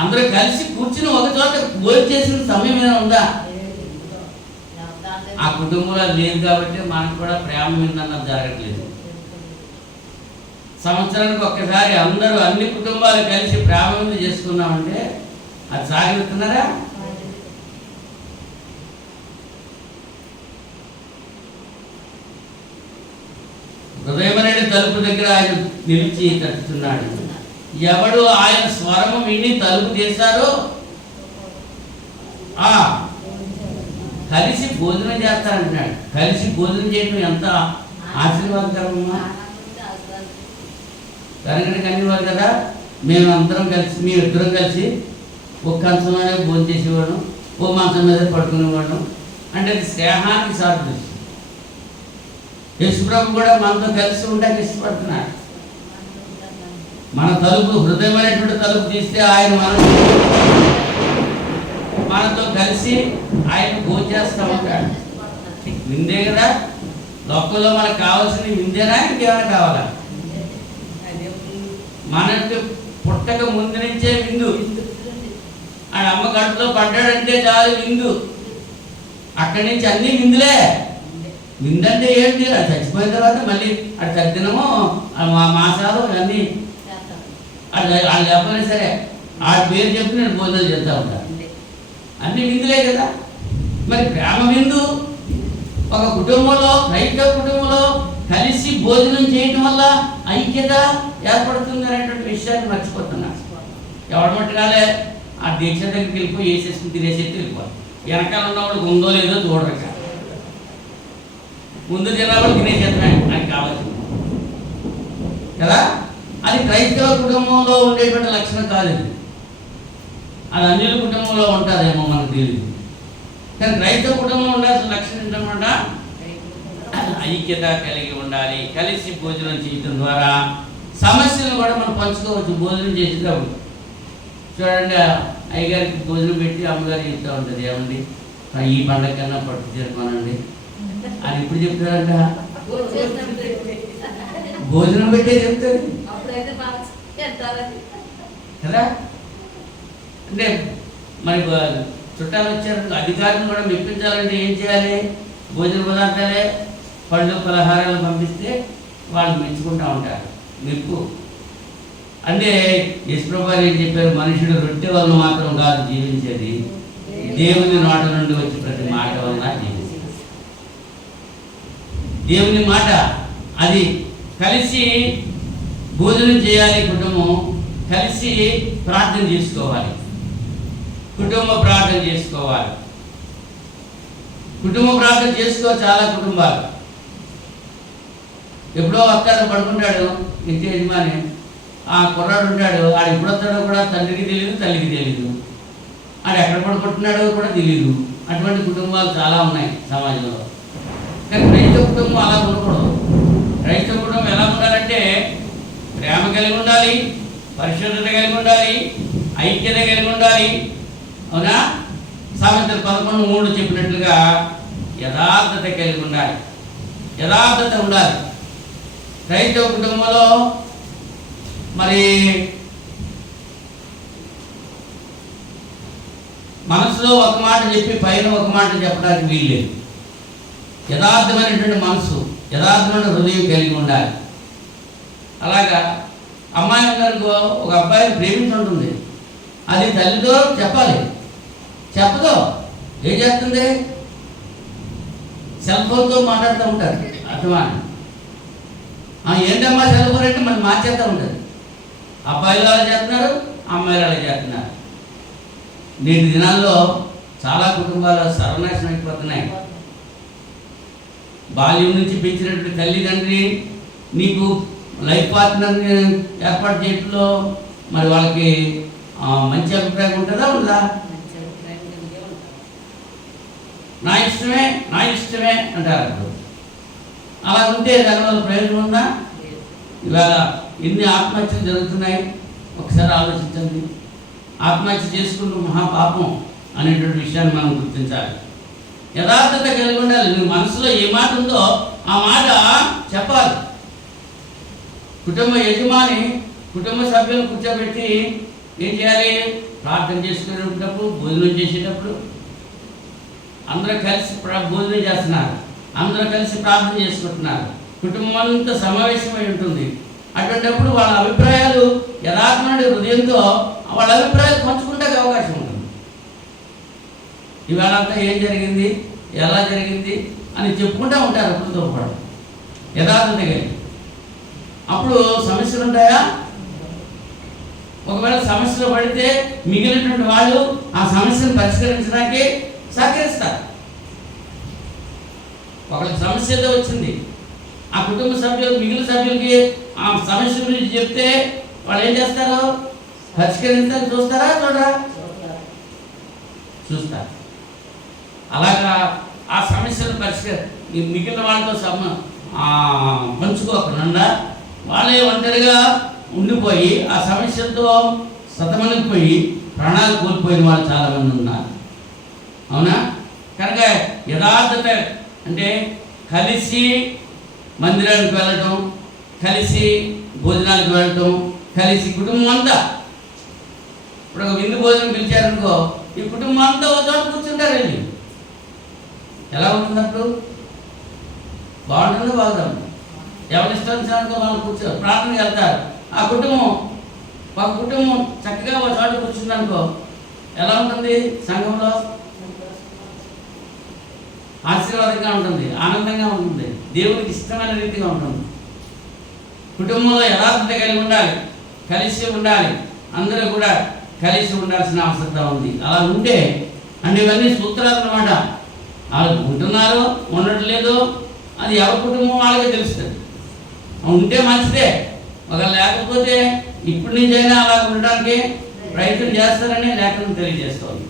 అందరూ కలిసి కూర్చుని ఒక చోట భోజనం చేసిన సమయం ఏమైనా ఉందా? ఆ కుటుంబంలో లేదు కాబట్టి మనకు కూడా ప్రేమ విందన్నది జరగట్లేదు. సంవత్సరానికి ఒక్కసారి అందరూ అన్ని కుటుంబాలు కలిసి ప్రేమ విందు చేసుకున్నామంటే అది సాగిస్తున్నారా? హృదయమనే తలుపు దగ్గర ఆయన నిలిచి తట్టుతున్నాడు. ఎవడు ఆయన స్వరము విని తలుపు చేశారో కలిసి భోజనం చేస్తారంటున్నాడు. కలిసి భోజనం చేయడం ఎంత ఆశీర్వాదకరమమ్మా. కనుక కనివారు కదా, మేము అందరం కలిసి, మేమిద్దరం కలిసి ఒక కంచంలోనే భోజనం చేసేవాడు, ఓ మంచం మీద పడుకునేవాడు. అంటే అది స్నేహానికి సాదృశ్యం. యేసుప్రభు కూడా మనతో కలిసి ఉండడానికి ఇష్టపడుతున్నాడు. మన తలుపు, హృదయమైనటువంటి తలుపు తీస్తే ఆయన మనతో కలిసి ఆయన భోజనం చేస్తూ ఉంటాడు. విందే కదా, లోకంలో మనకు కావాల్సింది విందేనా, ఇంకేమైనా కావాలా? మనకు పుట్టక ముందు నుంచే విందు. ఆడ అమ్మ కడుపులో పడ్డాడంటే చాలు విందు. అక్కడి నుంచి అన్ని విందులే. విందంటే ఏంటి? అది చచ్చిపోయిన తర్వాత మళ్ళీ అది తగ్గినమో మాసాలు అన్నీ అది లేకపోయినా సరే ఆ పేరు చెప్పి నేను భోజనాలు చేస్తూ ఉంటాను. అన్ని విందులే కదా. మరి ప్రేమ విందు ఒక కుటుంబంలో, క్రైస్తవ కుటుంబంలో కలిసి భోజనం చేయటం వల్ల ఐక్యత ఏర్పడుతుంది అనేటువంటి విషయాన్ని మర్చిపోతున్నారు. ఎవరి మట్టుగానే ఆ దీక్ష దగ్గరికి వెళ్ళిపోయి వేసేసుకుని తినేసేసి వెళ్ళిపోవాలి. వెనకాల ఉన్నవాడికి ఉందో లేదో చూడరక, ముందు తిన్నవాడు తినేసేద్దామే అని కావాల్సింది కదా. అది క్రైస్తవ కుటుంబంలో ఉండేటువంటి లక్షణం కాదు. అది అన్యుల కుటుంబంలో ఉంటుందేమో మనకు తెలియదు. కానీ క్రైస్తవ కుటుంబంలో ఉండాల్సిన లక్షణం ఏంటన్నమాట, ఐక్యత కలిగి ఉండాలి. కలిసి భోజనం చేయటం ద్వారా సమస్యలను కూడా మనం పంచుకోవచ్చు. భోజనం చేసేటప్పుడు చూడండి, అయ్యగారికి భోజనం పెట్టి అమ్మగారు చెప్తూ ఉంటుంది, ఏమండి ఈ పండగ కన్నా పట్టు చేరుకోనండి అని ఇప్పుడు చెప్తారంట. భోజనం పెట్టే చెప్తారు కదా. అంటే మరి చుట్టాలు వచ్చారు, అధికారులను కూడా మెప్పించాలంటే ఏం చేయాలి? భోజన పదార్థాలే, పళ్ళు పలహారాలు పంపిస్తే వాళ్ళు మెచ్చుకుంటూ ఉంటారు. మెప్పు అంటే యేసుప్రభువు ఏం చెప్పారు, మనుషుడు రొట్టె వలన మాత్రం కాదు జీవించేది, దేవుని నోట నుండి వచ్చి ప్రతి మాట వలన జీవించేది. దేవుని మాట అది. కలిసి భోజనం చేయాలి కుటుంబం, కలిసి ప్రార్థన చేసుకోవాలి, కుటుంబ ప్రార్థన చేసుకోవాలి. కుటుంబ ప్రార్థన చేసుకో. చాలా కుటుంబాలు ఎప్పుడో అక్కడ పడుకుంటాడు ఇంటి యజమాని, ఆ కుర్రాడు ఉంటాడు, ఆడు ఎప్పుడు వస్తాడో కూడా తండ్రికి తెలియదు, తల్లికి తెలియదు, ఆడు ఎక్కడ పడుకుంటున్నాడో కూడా తెలియదు. అటువంటి కుటుంబాలు చాలా ఉన్నాయి సమాజంలో. కానీ క్రైస్తవ కుటుంబం అలా ఉండకూడదు. క్రైస్తవ కుటుంబం ఎలా ఉండాలంటే ప్రేమ కలిగి ఉండాలి, పరిశుద్ధత కలిగి ఉండాలి, ఐక్యత కలిగి ఉండాలి. అవునా? సామెతలు 11:3 చెప్పినట్లుగా యథార్థత కలిగి ఉండాలి, యథార్థత ఉండాలి. క్రైస్తవ కుటుంబంలో మరి మనసులో ఒక మాట చెప్పి పైన ఒక మాట చెప్పడానికి వీల్లేదు. యథార్థమైనటువంటి మనసు, యథార్థమైన హృదయం కలిగి ఉండాలి. అలాగా అమ్మాయి అందరికో ఒక అబ్బాయిని ప్రేమించుంటుంది, అది తల్లితో చెప్పాలి. చెప్పదో ఏం చేస్తుంది? సెల్ ఫోన్తో మాట్లాడుతూ ఉంటారు. అర్థమా? ఏంటమ్మా సెల్ ఫోన్ అంటే మనం మార్చేస్తూ ఉంటుంది. అబ్బాయిలు అలా చేస్తున్నారు, అమ్మాయిలు అలా చేస్తున్నారు. నేటి దినాల్లో చాలా కుటుంబాలు సర్వనాశనం అయిపోతున్నాయి. బాల్యం నుంచి పెంచినటువంటి తల్లిదండ్రి నీకు లైఫ్ పార్ట్నర్ని ఏర్పాటు చేయడంలో మరి వాళ్ళకి మంచి అభిప్రాయం ఉంటుందా? ఉందా? నా ఇష్టమే, నా ఇష్టమే అంటారు. అలా ఉంటే దానివల్ల ప్రయోజనం ఉందా? ఇవాళ ఎన్ని ఆత్మహత్యలు జరుగుతున్నాయి ఒకసారి ఆలోచించండి. ఆత్మహత్య చేసుకుంటూ మహాపాపం అనేటువంటి విషయాన్ని మనం గుర్తించాలి. యథార్థత కలిగి ఉండాలి. నీ మనసులో ఏ మాట ఉందో ఆ మాట చెప్పాలి. కుటుంబ యజమాని కుటుంబ సభ్యులను కూర్చోబెట్టి ఏం చేయాలి? ప్రార్థన చేసుకునేటప్పుడు, భోజనం చేసేటప్పుడు అందరూ కలిసి భోజనం చేస్తున్నారు, అందరూ కలిసి ప్రార్థన చేసుకుంటున్నారు, కుటుంబం అంతా సమావేశమై ఉంటుంది. అటువంటిప్పుడు వాళ్ళ అభిప్రాయాలు యథార్థమైన హృదయంతో వాళ్ళ అభిప్రాయాలు పంచుకుంటే అవకాశం ఉంటుంది. ఇవాళంతా ఏం జరిగింది, ఎలా జరిగింది అని చెప్పుకుంటూ ఉంటారు అప్పుడుతో పాటు యథార్థతగా. అప్పుడు సమస్యలు ఉంటాయా? ఒకవేళ సమస్యలో పడితే మిగిలినటువంటి వాళ్ళు ఆ సమస్యను పరిష్కరించడానికి సహకరిస్తారు. ఒకరికి సమస్యతో వచ్చింది, ఆ కుటుంబ సభ్యులు మిగిలిన సభ్యులకి ఆ సమస్య గురించి చెప్తే వాళ్ళు ఏం చేస్తారు? పరిష్కరించడానికి చూస్తారా? చూస్తారు. అలాగా ఆ సమస్యను మిగిలిన వాళ్ళతో పంచుకోకుండా వాళ్ళే ఒంటరిగా ఉండిపోయి ఆ సమస్యలతో సతమణిపోయి ప్రాణాలు కోల్పోయిన వాళ్ళు చాలామంది ఉన్నారు. అవునా? కనుక యథార్థత అంటే కలిసి మందిరానికి వెళ్ళటం, కలిసి భోజనాలకు వెళ్ళటం, కలిసి కుటుంబం అంతా. ఇప్పుడు ఒక విందు భోజనం పిలిచారనుకో, ఈ కుటుంబం అంతా ఒక చోట కూర్చుంటారు. వెళ్ళి ఎలా ఉంటుంది అప్పుడు? బాగుంటుందో బాగుంటుంది. ఎవరి ఇష్టానుసారంగా వాళ్ళు కూర్చో ప్రార్థనకి వెళ్తారు. ఆ కుటుంబం ఒక కుటుంబం చక్కగా ఒక చోట కూర్చుందనుకో ఎలా ఉంటుంది? సంఘంలో ఆశీర్వాదంగా ఉంటుంది, ఆనందంగా ఉంటుంది, దేవునికి ఇష్టమైన రీతిగా ఉంటుంది. కుటుంబంలో యథార్థత కలిగి ఉండాలి, కలిసి ఉండాలి, అందరూ కూడా కలిసి ఉండాల్సిన అవసరం ఉంది. అలా ఉంటే అంటే ఇవన్నీ సూత్రాలు అన్నమాట. వాళ్ళు ఉంటున్నారు, ఉండట్లేదు, అది ఎవరి కుటుంబం వాళ్ళకే తెలుస్తుంది. ఉంటే మంచిదే, ఒక లేకపోతే ఇప్పటి నుంచైనా అలా ఉండడానికి ప్రయత్నం చేస్తారని లేఖనం తెలియజేస్తుంది.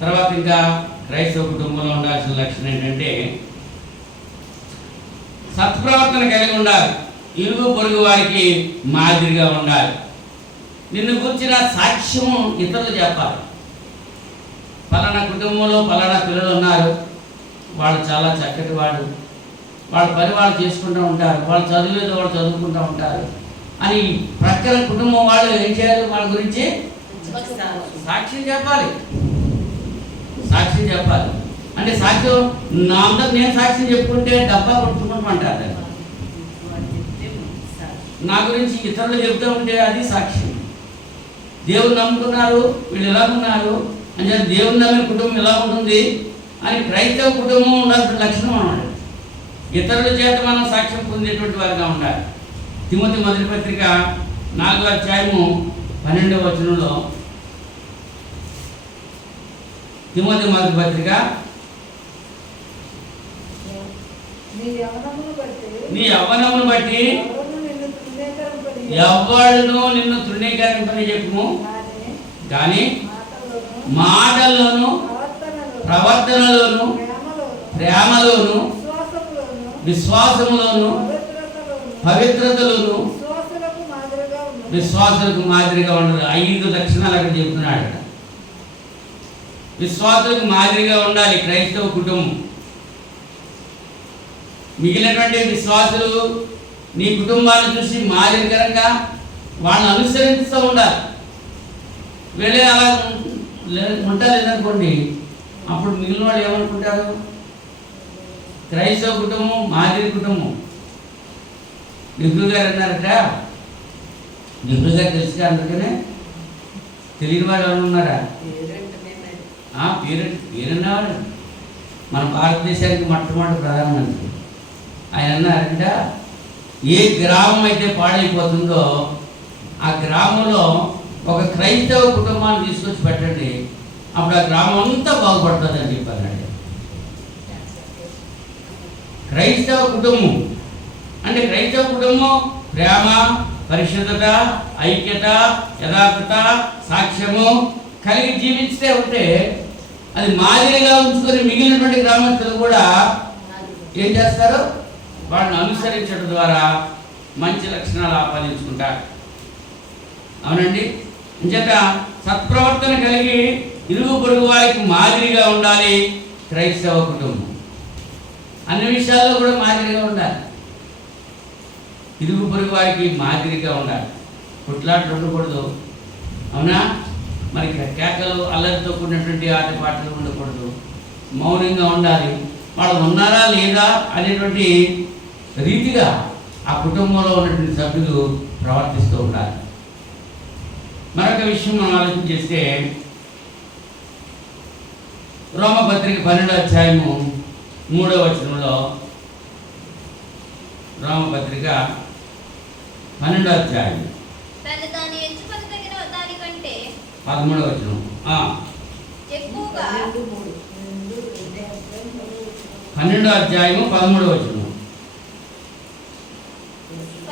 తర్వాత ఇంకా క్రైస్తవ కుటుంబంలో ఉండాల్సిన లక్షణం ఏంటంటే సత్ప్రవర్తన కలిగి ఉండాలి, ఇరుగు పొరుగు వారికి మాదిరిగా ఉండాలి. నిన్ను గురించిన సాక్ష్యము ఇతరులు చెప్పాలి. పలానా కుటుంబంలో పలానా పిల్లలు ఉన్నారు, వాళ్ళు చాలా చక్కటి వాడు, వాళ్ళ పని వాళ్ళు చేసుకుంటూ ఉంటారు, వాళ్ళు చదువులేదో వాళ్ళు చదువుకుంటూ ఉంటారు అని ప్రక్కన కుటుంబం వాళ్ళు ఏం చేయాలి? వాళ్ళ గురించి సాక్ష్యం చెప్పాలి. సాక్ష్యం చెప్పాలి అంటే సాక్ష్యం నా అందరూ నేను సాక్ష్యం చెప్పుకుంటే డబ్బా కొట్టుకుంటామంటారు. నా గురించి ఇతరులు చెప్తూ ఉంటే అది సాక్ష్యం. దేవుని నమ్ముకున్నారు, వీళ్ళు ఎలా ఉన్నారు అని చెప్పి దేవుని నమ్మిన కుటుంబం ఎలా ఉంటుంది అని క్రైస్తవ కుటుంబం ఉండాల్సిన లక్షణం అన్నమాట. ఇతరుల చేత మనం సాక్ష్యం పొందేటువంటి వారిగా ఉండాలి. తిమోతి మొదటి పత్రిక 4వ అధ్యాయము 12వ వచనంలో, తిమోతి మొదటి పత్రిక నీ యవ్వనమును బట్టి ఎవడును నిన్ను తృణీకరింపని చెప్పుము, కానీ మాటల్లోను ప్రవర్తనలోను ప్రేమలోను విశ్వాసములోను పవిత్రతలోను విశ్వాసులకు మాదిరిగా ఉండదు. 5 లక్షణాలు అక్కడ చెప్తున్నాడు. విశ్వాసులకు మాదిరిగా ఉండాలి క్రైస్తవ కుటుంబం. మిగిలినటువంటి విశ్వాసులు నీ కుటుంబాన్ని చూసి మాదిరికరంగా వాళ్ళని అనుసరిస్తూ ఉండాలి. వీళ్ళే అలా ఉంటారేదనుకోండి, అప్పుడు మిగిలిన వాళ్ళు ఏమనుకుంటారు? క్రైస్తవ కుటుంబం మాదిరి కుటుంబం. నెహ్రూ గారు అన్నారట, నెహ్రూ గారు తెలుసుగా అందుకనే తెలియని వాడు ఎవరు ఉన్నారా? పేరున్నవాడు మన భారతదేశానికి మొట్టమొదటి ప్రధానమంత్రి. ఆయన అన్నారంట, ఏ గ్రామం అయితే పాడైపోతుందో ఆ గ్రామంలో ఒక క్రైస్తవ కుటుంబాన్ని తీసుకొచ్చి పెట్టండి, అప్పుడు ఆ గ్రామం అంతా బాగుపడుతుంది అని చెప్పారండి. క్రైస్తవ కుటుంబం అంటే క్రైస్తవ కుటుంబం ప్రేమ, పరిశుద్ధత, ఐక్యత, యథార్థత, సాక్ష్యము కలిగి జీవిస్తే ఉంటే అది మాదిరిగా ఉంచుకొని మిగిలినటువంటి గ్రామస్తులు కూడా ఏం చేస్తారు? వాళ్ళని అనుసరించడం ద్వారా మంచి లక్షణాలు ఆపాదించుకుంటారు. అవునండి. ఇంచేత సత్ప్రవర్తన కలిగి ఇరుగు పొరుగు వారికి మాదిరిగా ఉండాలి క్రైస్తవ కుటుంబం. అన్ని విషయాల్లో కూడా మాదిరిగా ఉండాలి, ఇరుగు పొరుగు వారికి మాదిరిగా ఉండాలి. కొట్లాట్లు ఉండకూడదు, అవునా? మరి కేకలు అల్లరితో కూడినటువంటి ఆటపాటలు ఉండకూడదు, మౌనంగా ఉండాలి. వాళ్ళు ఉన్నారా లేదా అనేటువంటి రీతిగా ఆ కుటుంబంలో ఉన్నటువంటి సభ్యులు ప్రవర్తిస్తూ ఉండాలి. మరొక విషయం మనం ఆలోచన చేస్తే రోమపత్రిక 12వ అధ్యాయము 3వ వచనంలో, రోమపత్రిక 12వ అధ్యాయం 13వ వచనం, 12వ అధ్యాయము 13వ వచనం,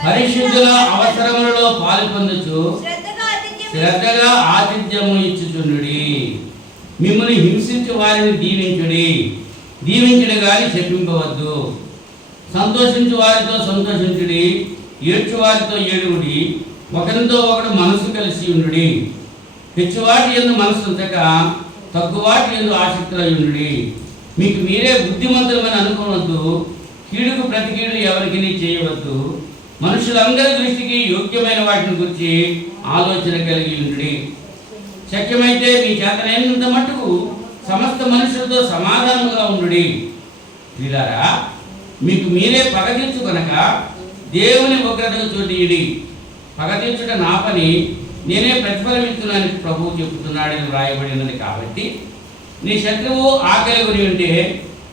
పరిశుద్ధుల అవసరములలో పాలు పొందుచు శ్రద్ధగా ఆతిథ్యము ఇచ్చుచుండుడి, మిమ్మల్ని హింసించు వారిని దీవించుడి, దీవించుడి గాని శపింపవద్దు, సంతోషించు వారితో సంతోషించుడి, ఏడ్చు వారితో ఏడువుడి, ఒకరితో ఒకడు మనసు కలిసి ఉండుడి, హెచ్చువాటి యందు మనసు ఉంచక తగ్గువాటి యందు ఆసక్తులై ఉండుడి, మీకు మీరే బుద్ధిమంతులమని అనుకోవద్దు, కీడుకు ప్రతి కీడు ఎవరికి చేయవద్దు, మనుషులందరి దృష్టికి యోగ్యమైన వాటిని గురించి ఆలోచన కలిగి ఉండుడి, శక్యమైతే మీ చేతనైనంత మట్టుకు సమస్త మనుషులతో సమాధానంగా ఉండుడి. ప్రియులారా, మీకు మీరే పగ తీర్చుకొనక దేవుని ఉగ్రతకు చోటియుడి, పగ తీర్చుట నా పని, నేనే ప్రతిఫలమిస్తున్నానని ప్రభువు చెబుతున్నాడని వ్రాయబడినది. కాబట్టి నీ శత్రువు ఆకలి కొని ఉంటే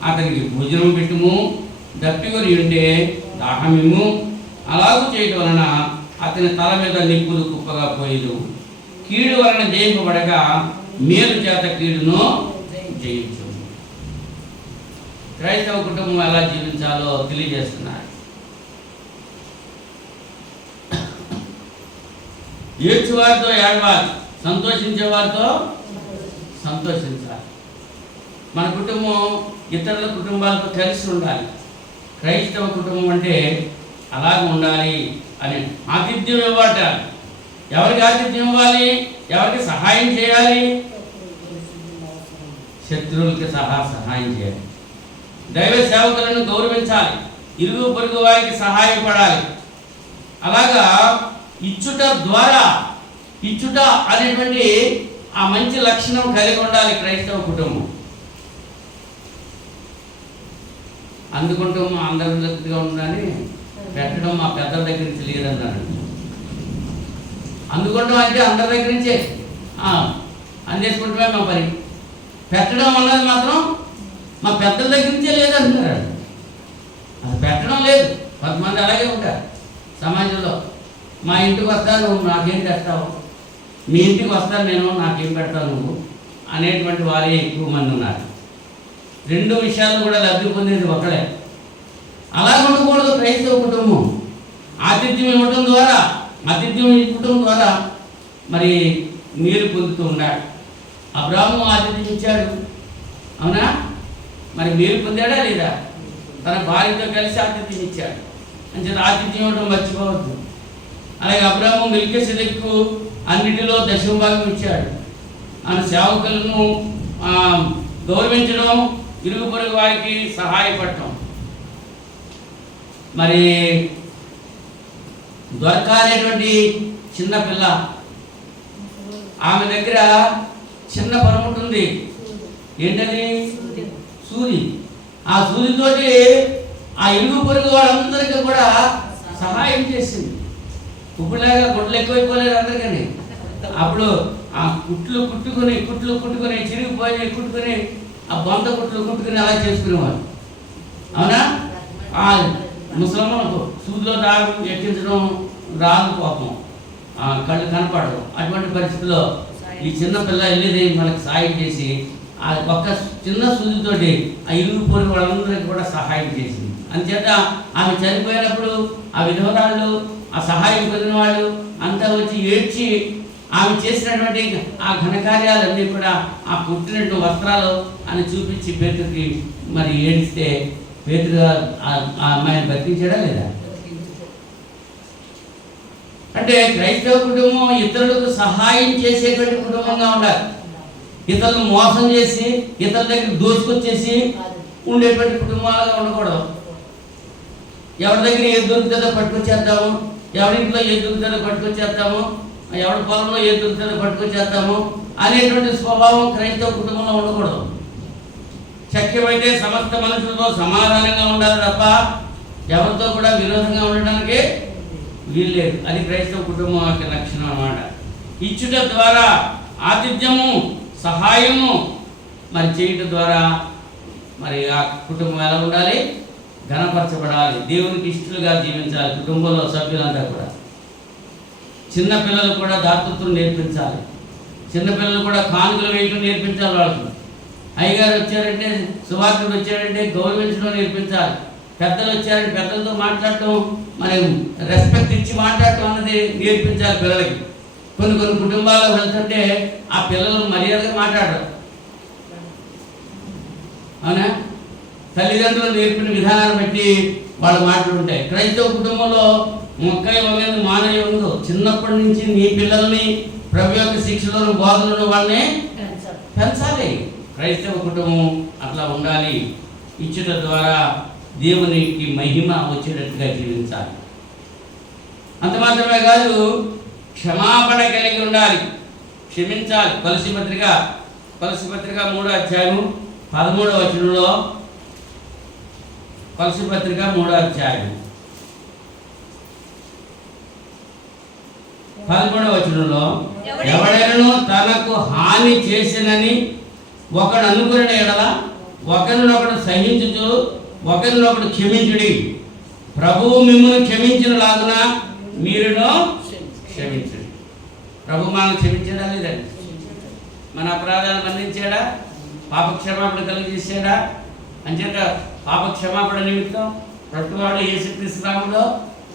అతనికి భోజనం పెట్టుము, దప్పికొని ఉంటే దాహమిమ్ము. అలాగూ చేయటం వలన అతని తల మీద నిప్పులు కుప్పగా పోయేదు. కీడు వలన జయింపబడక మేలు చేత కీడును జయించు. క్రైస్తవ కుటుంబం ఎలా జీవించాలో తెలియజేస్తున్నారు. ఏడ్చువారితో ఏడవాలి, సంతోషించే వారితో సంతోషించాలి. మన కుటుంబం ఇతరుల కుటుంబాలతో కలిసి ఉండాలి. క్రైస్తవ కుటుంబం అంటే అలాగ ఉండాలి అని. ఆతిథ్యం ఇవ్వట. ఎవరికి ఆతిథ్యం ఇవ్వాలి? ఎవరికి సహాయం చేయాలి? శత్రువులకి సహాయం చేయాలి. దైవ సేవకులను గౌరవించాలి. ఇరుగు పొరుగు వారికి సహాయపడాలి. అలాగా ఇచ్చుట ద్వారా, ఇచ్చుట అనేటువంటి ఆ మంచి లక్షణం కలిగి ఉండాలి క్రైస్తవ కుటుంబం. అందుకుంటాం అందరి దగ్గరగా ఉందని పెట్టడం మా పెద్దల దగ్గర నుంచి లేదన్నాడు. అందుకుంటాం అంటే అందరి దగ్గర నుంచే అందేసుకుంటమే మా పని. పెట్టడం అన్నది మాత్రం మా పెద్దల దగ్గర నుంచే లేదంటున్నాడు. అది పెట్టడం లేదు. కొంతమంది అలాగే ఉంటారు సమాజంలో. మా ఇంటికి వస్తాను, నువ్వు నాకేం తెస్తావు, మీ ఇంటికి వస్తాను నేను, నాకేం పెడతావు నువ్వు అనేటువంటి వారే ఎక్కువ మంది ఉన్నారు. రెండు విషయాలు కూడా లబ్ధి పొందేది ఒకడే. అలా ఉండకూడదు క్రైస్తవ కుటుంబం. ఆతిథ్యం ఇవ్వటం ద్వారా మరి మీరు పొందుతూ ఉండాలి. అబ్రాహాము ఆతిథ్యం ఇచ్చాడు, అవునా? మరి మీరు పొందాడా లేదా? తన భార్యతో కలిసి ఆతిథ్యం ఇచ్చాడు. అంచేత ఆతిథ్యం ఇవ్వడం మర్చిపోవద్దు. అలాగే అబ్రాహాము మెల్కీసెదెకు అన్నిటిలో దశమభాగం ఇచ్చాడు. ఆయన సేవకులను గౌరవించడం, ఇరుగు పొరుగు వారికి సహాయపడటం. మరి దొరకాలనేటువంటి చిన్నపిల్ల, ఆమె దగ్గర చిన్న పరముట్టు ఉంది. ఏంటది? సూది. ఆ సూదితోటి ఆ ఇరుగు పొరుగు వాళ్ళందరికీ కూడా సహాయం చేసింది. ఇప్పుడులాగా గుడ్లు ఎక్కువైపోలేదు అందరికీ. అప్పుడు ఆ కుట్లు కుట్టుకొని చిరిగిపోయి కుట్టుకొని ఆ బొంత కుట్టుకొని అలా చేసుకునేవారు, అవునా? ఆ ముసలమ్మకు సూదిలో దాగు ఎక్కించడం రాదు, పాపం కళ్ళు కనపడదు. అటువంటి పరిస్థితుల్లో ఈ చిన్న పిల్ల వెళ్ళేది మనకు సాయం చేసి ఆ ఒక్క చిన్న సూదితోటి ఆ ఇరుగు పొరుగు వాళ్ళందరికీ కూడా సహాయం చేసింది. అందుచేత ఆమె చనిపోయినప్పుడు ఆ విధవరాళ్ళు, ఆ సహాయం పొందిన వాళ్ళు అంతా వచ్చి ఏడ్చి ఆమె చేసినటువంటి ఆ ఘనకార్యాలన్నీ కూడా ఆ పుట్టినట్టు వస్త్రాలు అని చూపించి పేతురికి మరి ఏడిస్తే పేతురు ఆ అమ్మాయిని బతికించాడా లేదా? అంటే క్రైస్తవ కుటుంబం ఇతరులకు సహాయం చేసేటువంటి కుటుంబంగా ఉండాలి. ఇతరులను మోసం చేసి ఇతరుల దగ్గర దోచుకొచ్చేసి ఉండేటువంటి కుటుంబాలుగా ఉండకూడదు. ఎవరి దగ్గర ఏది దొరుకుతుందో పట్టుకొచ్చేద్దాము, ఎవరింట్లో ఏది దొరుకుతుందో పట్టుకొచ్చేద్దాము, ఎవరి పొలంలో ఏది దొరుకుతుందో పట్టుకొచ్చేద్దాము అనేటువంటి స్వభావం క్రైస్తవ కుటుంబంలో ఉండకూడదు. శక్యమైతే సమస్త మనుషులతో సమాధానంగా ఉండాలి తప్ప ఎవరితో కూడా విరోధంగా ఉండడానికి వీల్లేదు. అది క్రైస్తవ కుటుంబం యొక్క లక్షణం అన్నమాట. ఇచ్చుట ద్వారా, ఆతిథ్యము, సహాయము మరి చేయటం ద్వారా మరి ఆ కుటుంబం ఎలా ఉండాలి? ఘనపరచబడాలి, దేవునికి ఇష్టలుగా జీవించాలి. కుటుంబంలో సభ్యులంతా కూడా. చిన్నపిల్లలు కూడా దాతృత్వం నేర్పించాలి. చిన్నపిల్లలు కూడా కానుకలు వేయటం నేర్పించాలి. వాళ్ళకు అయ్యగారు వచ్చారంటే, సువార్తలు వచ్చారంటే గౌరవించడం నేర్పించాలి. పెద్దలు వచ్చారంటే పెద్దలతో మాట్లాడటం, మరి రెస్పెక్ట్ ఇచ్చి మాట్లాడటం అన్నది నేర్పించాలి పిల్లలకి. కొన్ని కుటుంబాల్లో వెళ్తుంటే ఆ పిల్లలు మర్యాదగా మాట్లాడరు, అవునా? తల్లిదండ్రులు నేర్పిన విధానాన్ని బట్టి వాళ్ళు మాట్లాడుంటాయి. క్రైస్తవ కుటుంబంలో మొక్కై వంగేది మానవ ఉందో. చిన్నప్పటి నుంచి నీ పిల్లల్ని ప్రభు యొక్క శిక్షలను, బోధనలను వాళ్ళని పెంచాలి. క్రైస్తవ కుటుంబం అట్లా ఉండాలి. ఇచ్చుట ద్వారా దేవునికి మహిమ వచ్చేటట్టుగా జీవించాలి. అంత మాత్రమే కాదు, క్షమాపణ కలిగి ఉండాలి, క్షమించాలి. కొలస్సీ పత్రిక 3వ అధ్యాయం 13వ వచనంలో, కొలస్సీ పత్రిక 3వ అధ్యాయం 13వ వచనంలో, ఎవడైనా తనకు హాని చేసినని ఒకడు అనుకున్న ఎడల ఒకరినొకడు సహించుచు ఒకరినొకడు క్షమించుడి. ప్రభువు మిమ్మల్ని క్షమించిన లాగున మీరును క్షమించండి. ప్రభు మనల్ని క్షమించడా లేదండి? మన అపరాధాలు మన్నించాడా? పాప క్షమాపణ కలిగజేసాడా? అంచేత పాప క్షమాపణ నిమిత్తం ప్రతివాడు యేసుక్రీస్తు నామములో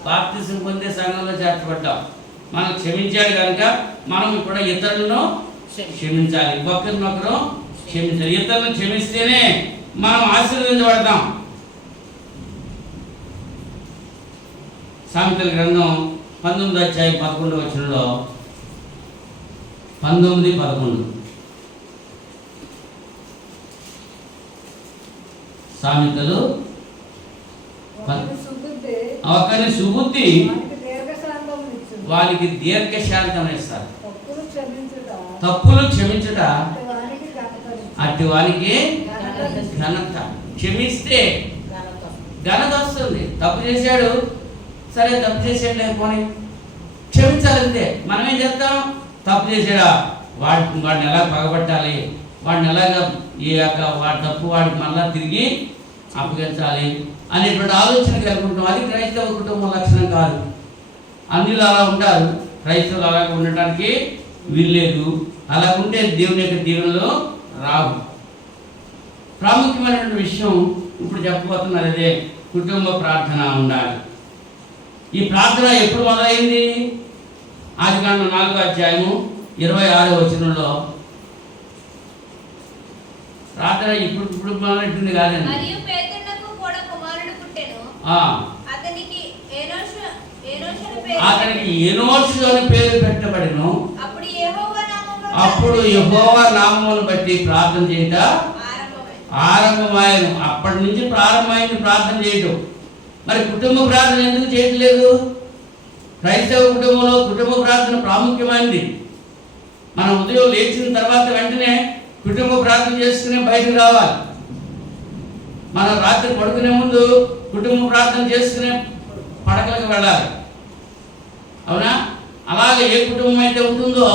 బాప్తిసం పొందే సంఘంలో చేర్చబడ్డాం. మనం క్షమించాడు కనుక మనం కూడా ఇతరులను క్షమించాలి, ఒకరినొకరు క్షమించాలి. ఇతరులను క్షమిస్తేనే మనం ఆశీర్వదించబడతాం. సామెతల గ్రంథం 19:11 19-11 సామెతలు ఒకరి సుబుద్ధి వారికి దీర్ఘశాంతం ఇస్తారు. తప్పులు క్షమించుట అట్టి వారికి ఘనత. క్షమిస్తే ఘనత వస్తుంది. తప్పు చేశాడు, సరే తప్పు చేసాడు పోనీ క్షమించాలంతే. మనం ఏం చేస్తాం? తప్పు చేసాడా వాడిని ఎలా పగబట్టాలి, వాడిని ఎలాగ వాడి తప్పు వాడికి మళ్ళా తిరిగి అప్పగించాలి అనేటువంటి ఆలోచన కలుగుంటాం. అది క్రైస్తవ కుటుంబం లక్షణం కాదు. అన్నిలు అలా ఉంటారు, క్రైస్తవులు అలాగ ఉండటానికి వీల్లేదు. అలా ఉంటే దేవుని యొక్క దీవెనలు రావు. ప్రాముఖ్యమైనటువంటి విషయం ఇప్పుడు చెప్పబోతున్నారు, అదే కుటుంబ ప్రార్థన ఉండాలి. ఈ ప్రార్థన ఎప్పుడు మొదలైంది? ఆదికాండం 4:26 ప్రార్థన ఇప్పుడు మొదలెట్టింది కాదండి. అతనికి ఎనోషు అని పేరు పెట్టబడిను. అప్పుడు యెహోవా నామమును బట్టి ప్రార్థన చేయట ఆరంభమైను. అప్పటి నుంచి ప్రారంభమైంది ప్రార్థన చేయటం. మరి కుటుంబ ప్రార్థన ఎందుకు చేయట్లేదు? క్రైస్తవ కుటుంబంలో కుటుంబ ప్రార్థన ప్రాముఖ్యమైనది. మనం ఉదయం లేచిన తర్వాత వెంటనే కుటుంబ ప్రార్థన చేసుకుని బయటకు రావాలి. మనం రాత్రి పడుకునే ముందు కుటుంబ ప్రార్థన చేసుకునే పడకలకు వెళ్ళాలి. అవునా? అలాగే ఏ కుటుంబం అయితే ఉంటుందో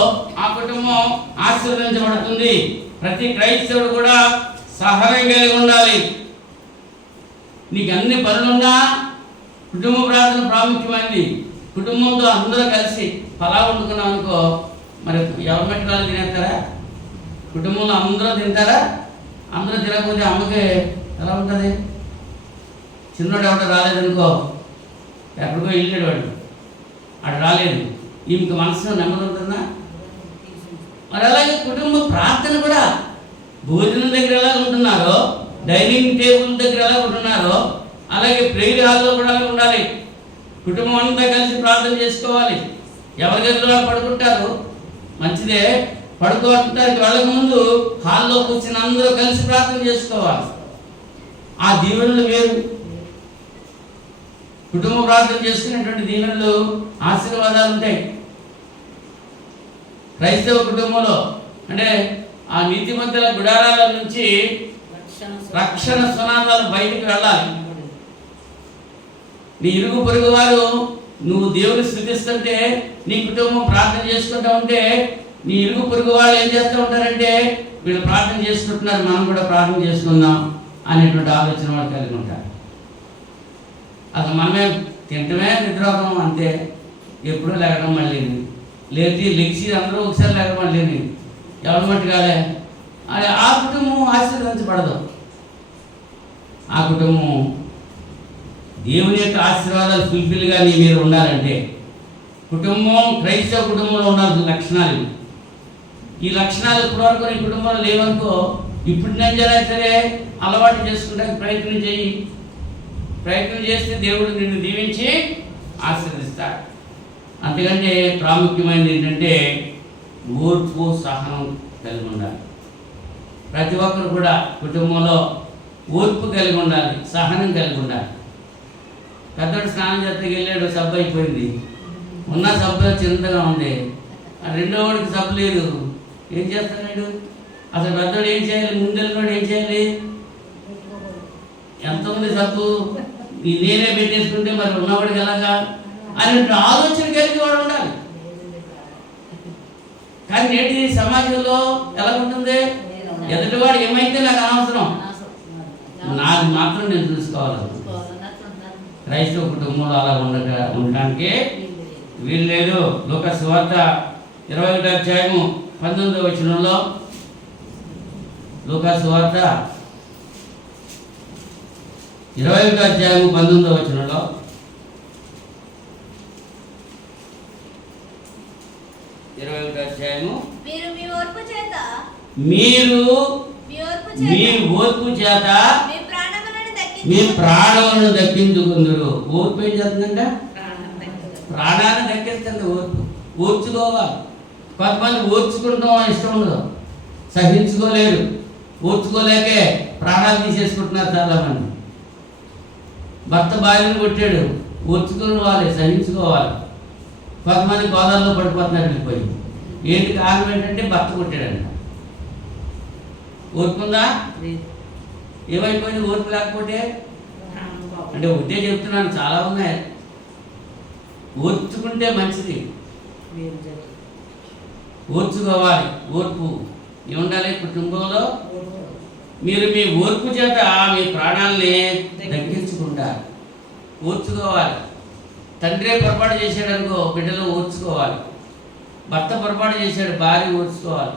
ఆ కుటుంబం ఆశీర్వదించబడుతుంది. ప్రతి క్రైస్తవుడు కూడా సహనం కలిగి ఉండాలి. నీకు అన్ని పనులున్నా కుటుంబ ప్రార్థన ప్రాముఖ్యమైనది. కుటుంబంతో అందరూ కలిసి పలా వండుకున్నాం అనుకో, మరి ఎవరి మట్టికాలు తినేస్తారా? కుటుంబంలో అందరూ తింటారా? అందరూ తినకపోతే అమ్మకి ఎలా ఉంటుంది? చిన్నోడు ఎవడో రాలేదనుకో, ఎక్కడికో వెళ్ళాడు వాడు, అటు రాలేదు, ఈమెకి మనసులో నెమ్మది ఉంటుందా? మరి అలాగే కుటుంబ ప్రార్థన కూడా భోజనం దగ్గర ఎలా ఉంటున్నారో, డైనింగ్ టేబుల్ దగ్గర ఎలా ఉంటున్నారో, అలాగే ప్రేయర్ హాల్లో కూడా ఉండాలి. కుటుంబం అంతా కలిసి ప్రార్థన చేసుకోవాలి. ఎవరి గదిలో పడుకుంటారు మంచిదే, పడుకోవటానికి వెళ్ళక ముందు హాల్లో కూర్చుని అందరూ కలిసి ప్రార్థన చేసుకోవాలి. ఆ దీవెనలు వేరు. కుటుంబ ప్రార్థన చేసుకునేటువంటి దీవెనలు, ఆశీర్వాదాలు ఉంటాయి. క్రైస్తవ కుటుంబంలో అంటే ఆ నీతిమంతుల గుడారాల నుంచి రక్షణ సునాదాలు బయటికి వెళ్ళాలి. నీ ఇరుగు పొరుగు వారు నువ్వు దేవుని స్తుతిస్తుంటే, నీ కుటుంబం ప్రార్థన చేసుకుంటూ ఉంటే, నీ ఇరుగు పొరుగు వాళ్ళు ఏం చేస్తూ ఉంటారంటే, వీళ్ళు ప్రార్థన చేసుకుంటున్నారు, మనం కూడా ప్రార్థన చేసుకుందాం అనేటువంటి ఆలోచన వాళ్ళు కలిగి ఉంటారు. అసలు మనమే తింటమే నిద్రపోవడం అంతే, ఎప్పుడూ లేకడం మళ్ళీ లెగిసి అందరూ ఒకసారి లేకడం మళ్ళీ ఎవరి మట్టి కాలే. ఆ కుటుంబం ఆశీర్వదించబడదు. ఆ కుటుంబం దేవుని యొక్క ఆశీర్వాదాలు ఫుల్ఫిల్గా నీ మీద ఉండాలంటే కుటుంబం, క్రైస్తవ కుటుంబంలో ఉండాల్సిన లక్షణాలు ఈ లక్షణాలు ఇప్పటివరకు నీ కుటుంబంలో లేవనుకో, ఇప్పుడు నేను సరే అలవాటు చేసుకుంటానికి ప్రయత్నం చేయి. ప్రయత్నం చేస్తే దేవుడు నిన్ను దీవించి ఆశీర్వదిస్తాడు. అంతకంటే ప్రాముఖ్యమైనది ఏంటంటే ఓర్పు, సహనం కలిగి ఉండాలి. ప్రతి ఒక్కరు కూడా కుటుంబంలో ఓర్పు కలిగి ఉండాలి, సహనం కలిగి ఉండాలి. పెద్దోడు స్నానం చేస్తకి వెళ్ళాడు, సబ్బు అయిపోయింది. ఉన్న సబ్బు చిన్నగా ఉంది. రెండో వాడికి సబ్బు లేదు. ఏం చేస్తున్నాడు? అసలు పెద్దోడు ఏం చేయాలి? ముందెళ్ళినోడు ఏం చేయాలి? ఎంత ఉంది సబ్బు, నేనే పెట్టేసుకుంటే మరి ఉన్నవాడికి ఎలాగా అనే ఆలోచన కలిగి వాడు ఉండాలి. కానీ నేటి సమాజంలో ఎలా ఉంటుంది? ఎదుటివాడు ఏమైతే నాకు అనవసరం, నాకు మాత్రం నేను చూసుకోవాలి. క్రైస్తవ కుటుంబంలో అలా ఉండడానికి వీలు లేదు. లూకాసు సువార్త 21వ అధ్యాయము 19వ వచనంలో, లూకాసు సువార్త 21వ అధ్యాయము 19వ వచనంలో, మీరు మీ ఓర్పు చేత మీ ప్రాణములను దక్కించుకుందరు. ఓర్పు ఏం చేస్తుందంట? ప్రాణాన్ని దక్కిస్తుంది. ఓర్పు ఓర్చుకోవాలి. కొంతమంది ఓర్చుకుంటాం ఇష్టం ఉండదు, సహించుకోలేరు. ఓర్చుకోలేకే ప్రాణాలు తీసేసుకుంటున్నారు చాలామంది. భర్త భార్యను కొట్టాడు, ఓర్చుకోవాలి, సహించుకోవాలి. కొంతమంది గోదావరిలో పడిపోతున్నారు వెళ్ళిపోయి. ఏంటి కారణం ఏంటంటే భర్త కొట్టాడంట. ఓర్పుందా? ఏమైపోయింది ఓర్పు లేకపోతే? అంటే ఒకటే చెప్తున్నాను, చాలా ఉన్నాయి. ఓర్చుకుంటే మంచిది, ఓర్చుకోవాలి. ఓర్పు ఏముండాలి కుటుంబంలో? మీరు మీ ఓర్పు చేత మీ ప్రాణాలని తగ్గించుకుంటారు. ఓర్చుకోవాలి. తండ్రి పొరపాటు చేశాడు అనుకో, బిడ్డలు ఓర్చుకోవాలి. భర్త పొరపాటు చేశాడు, భార్య ఓర్చుకోవాలి.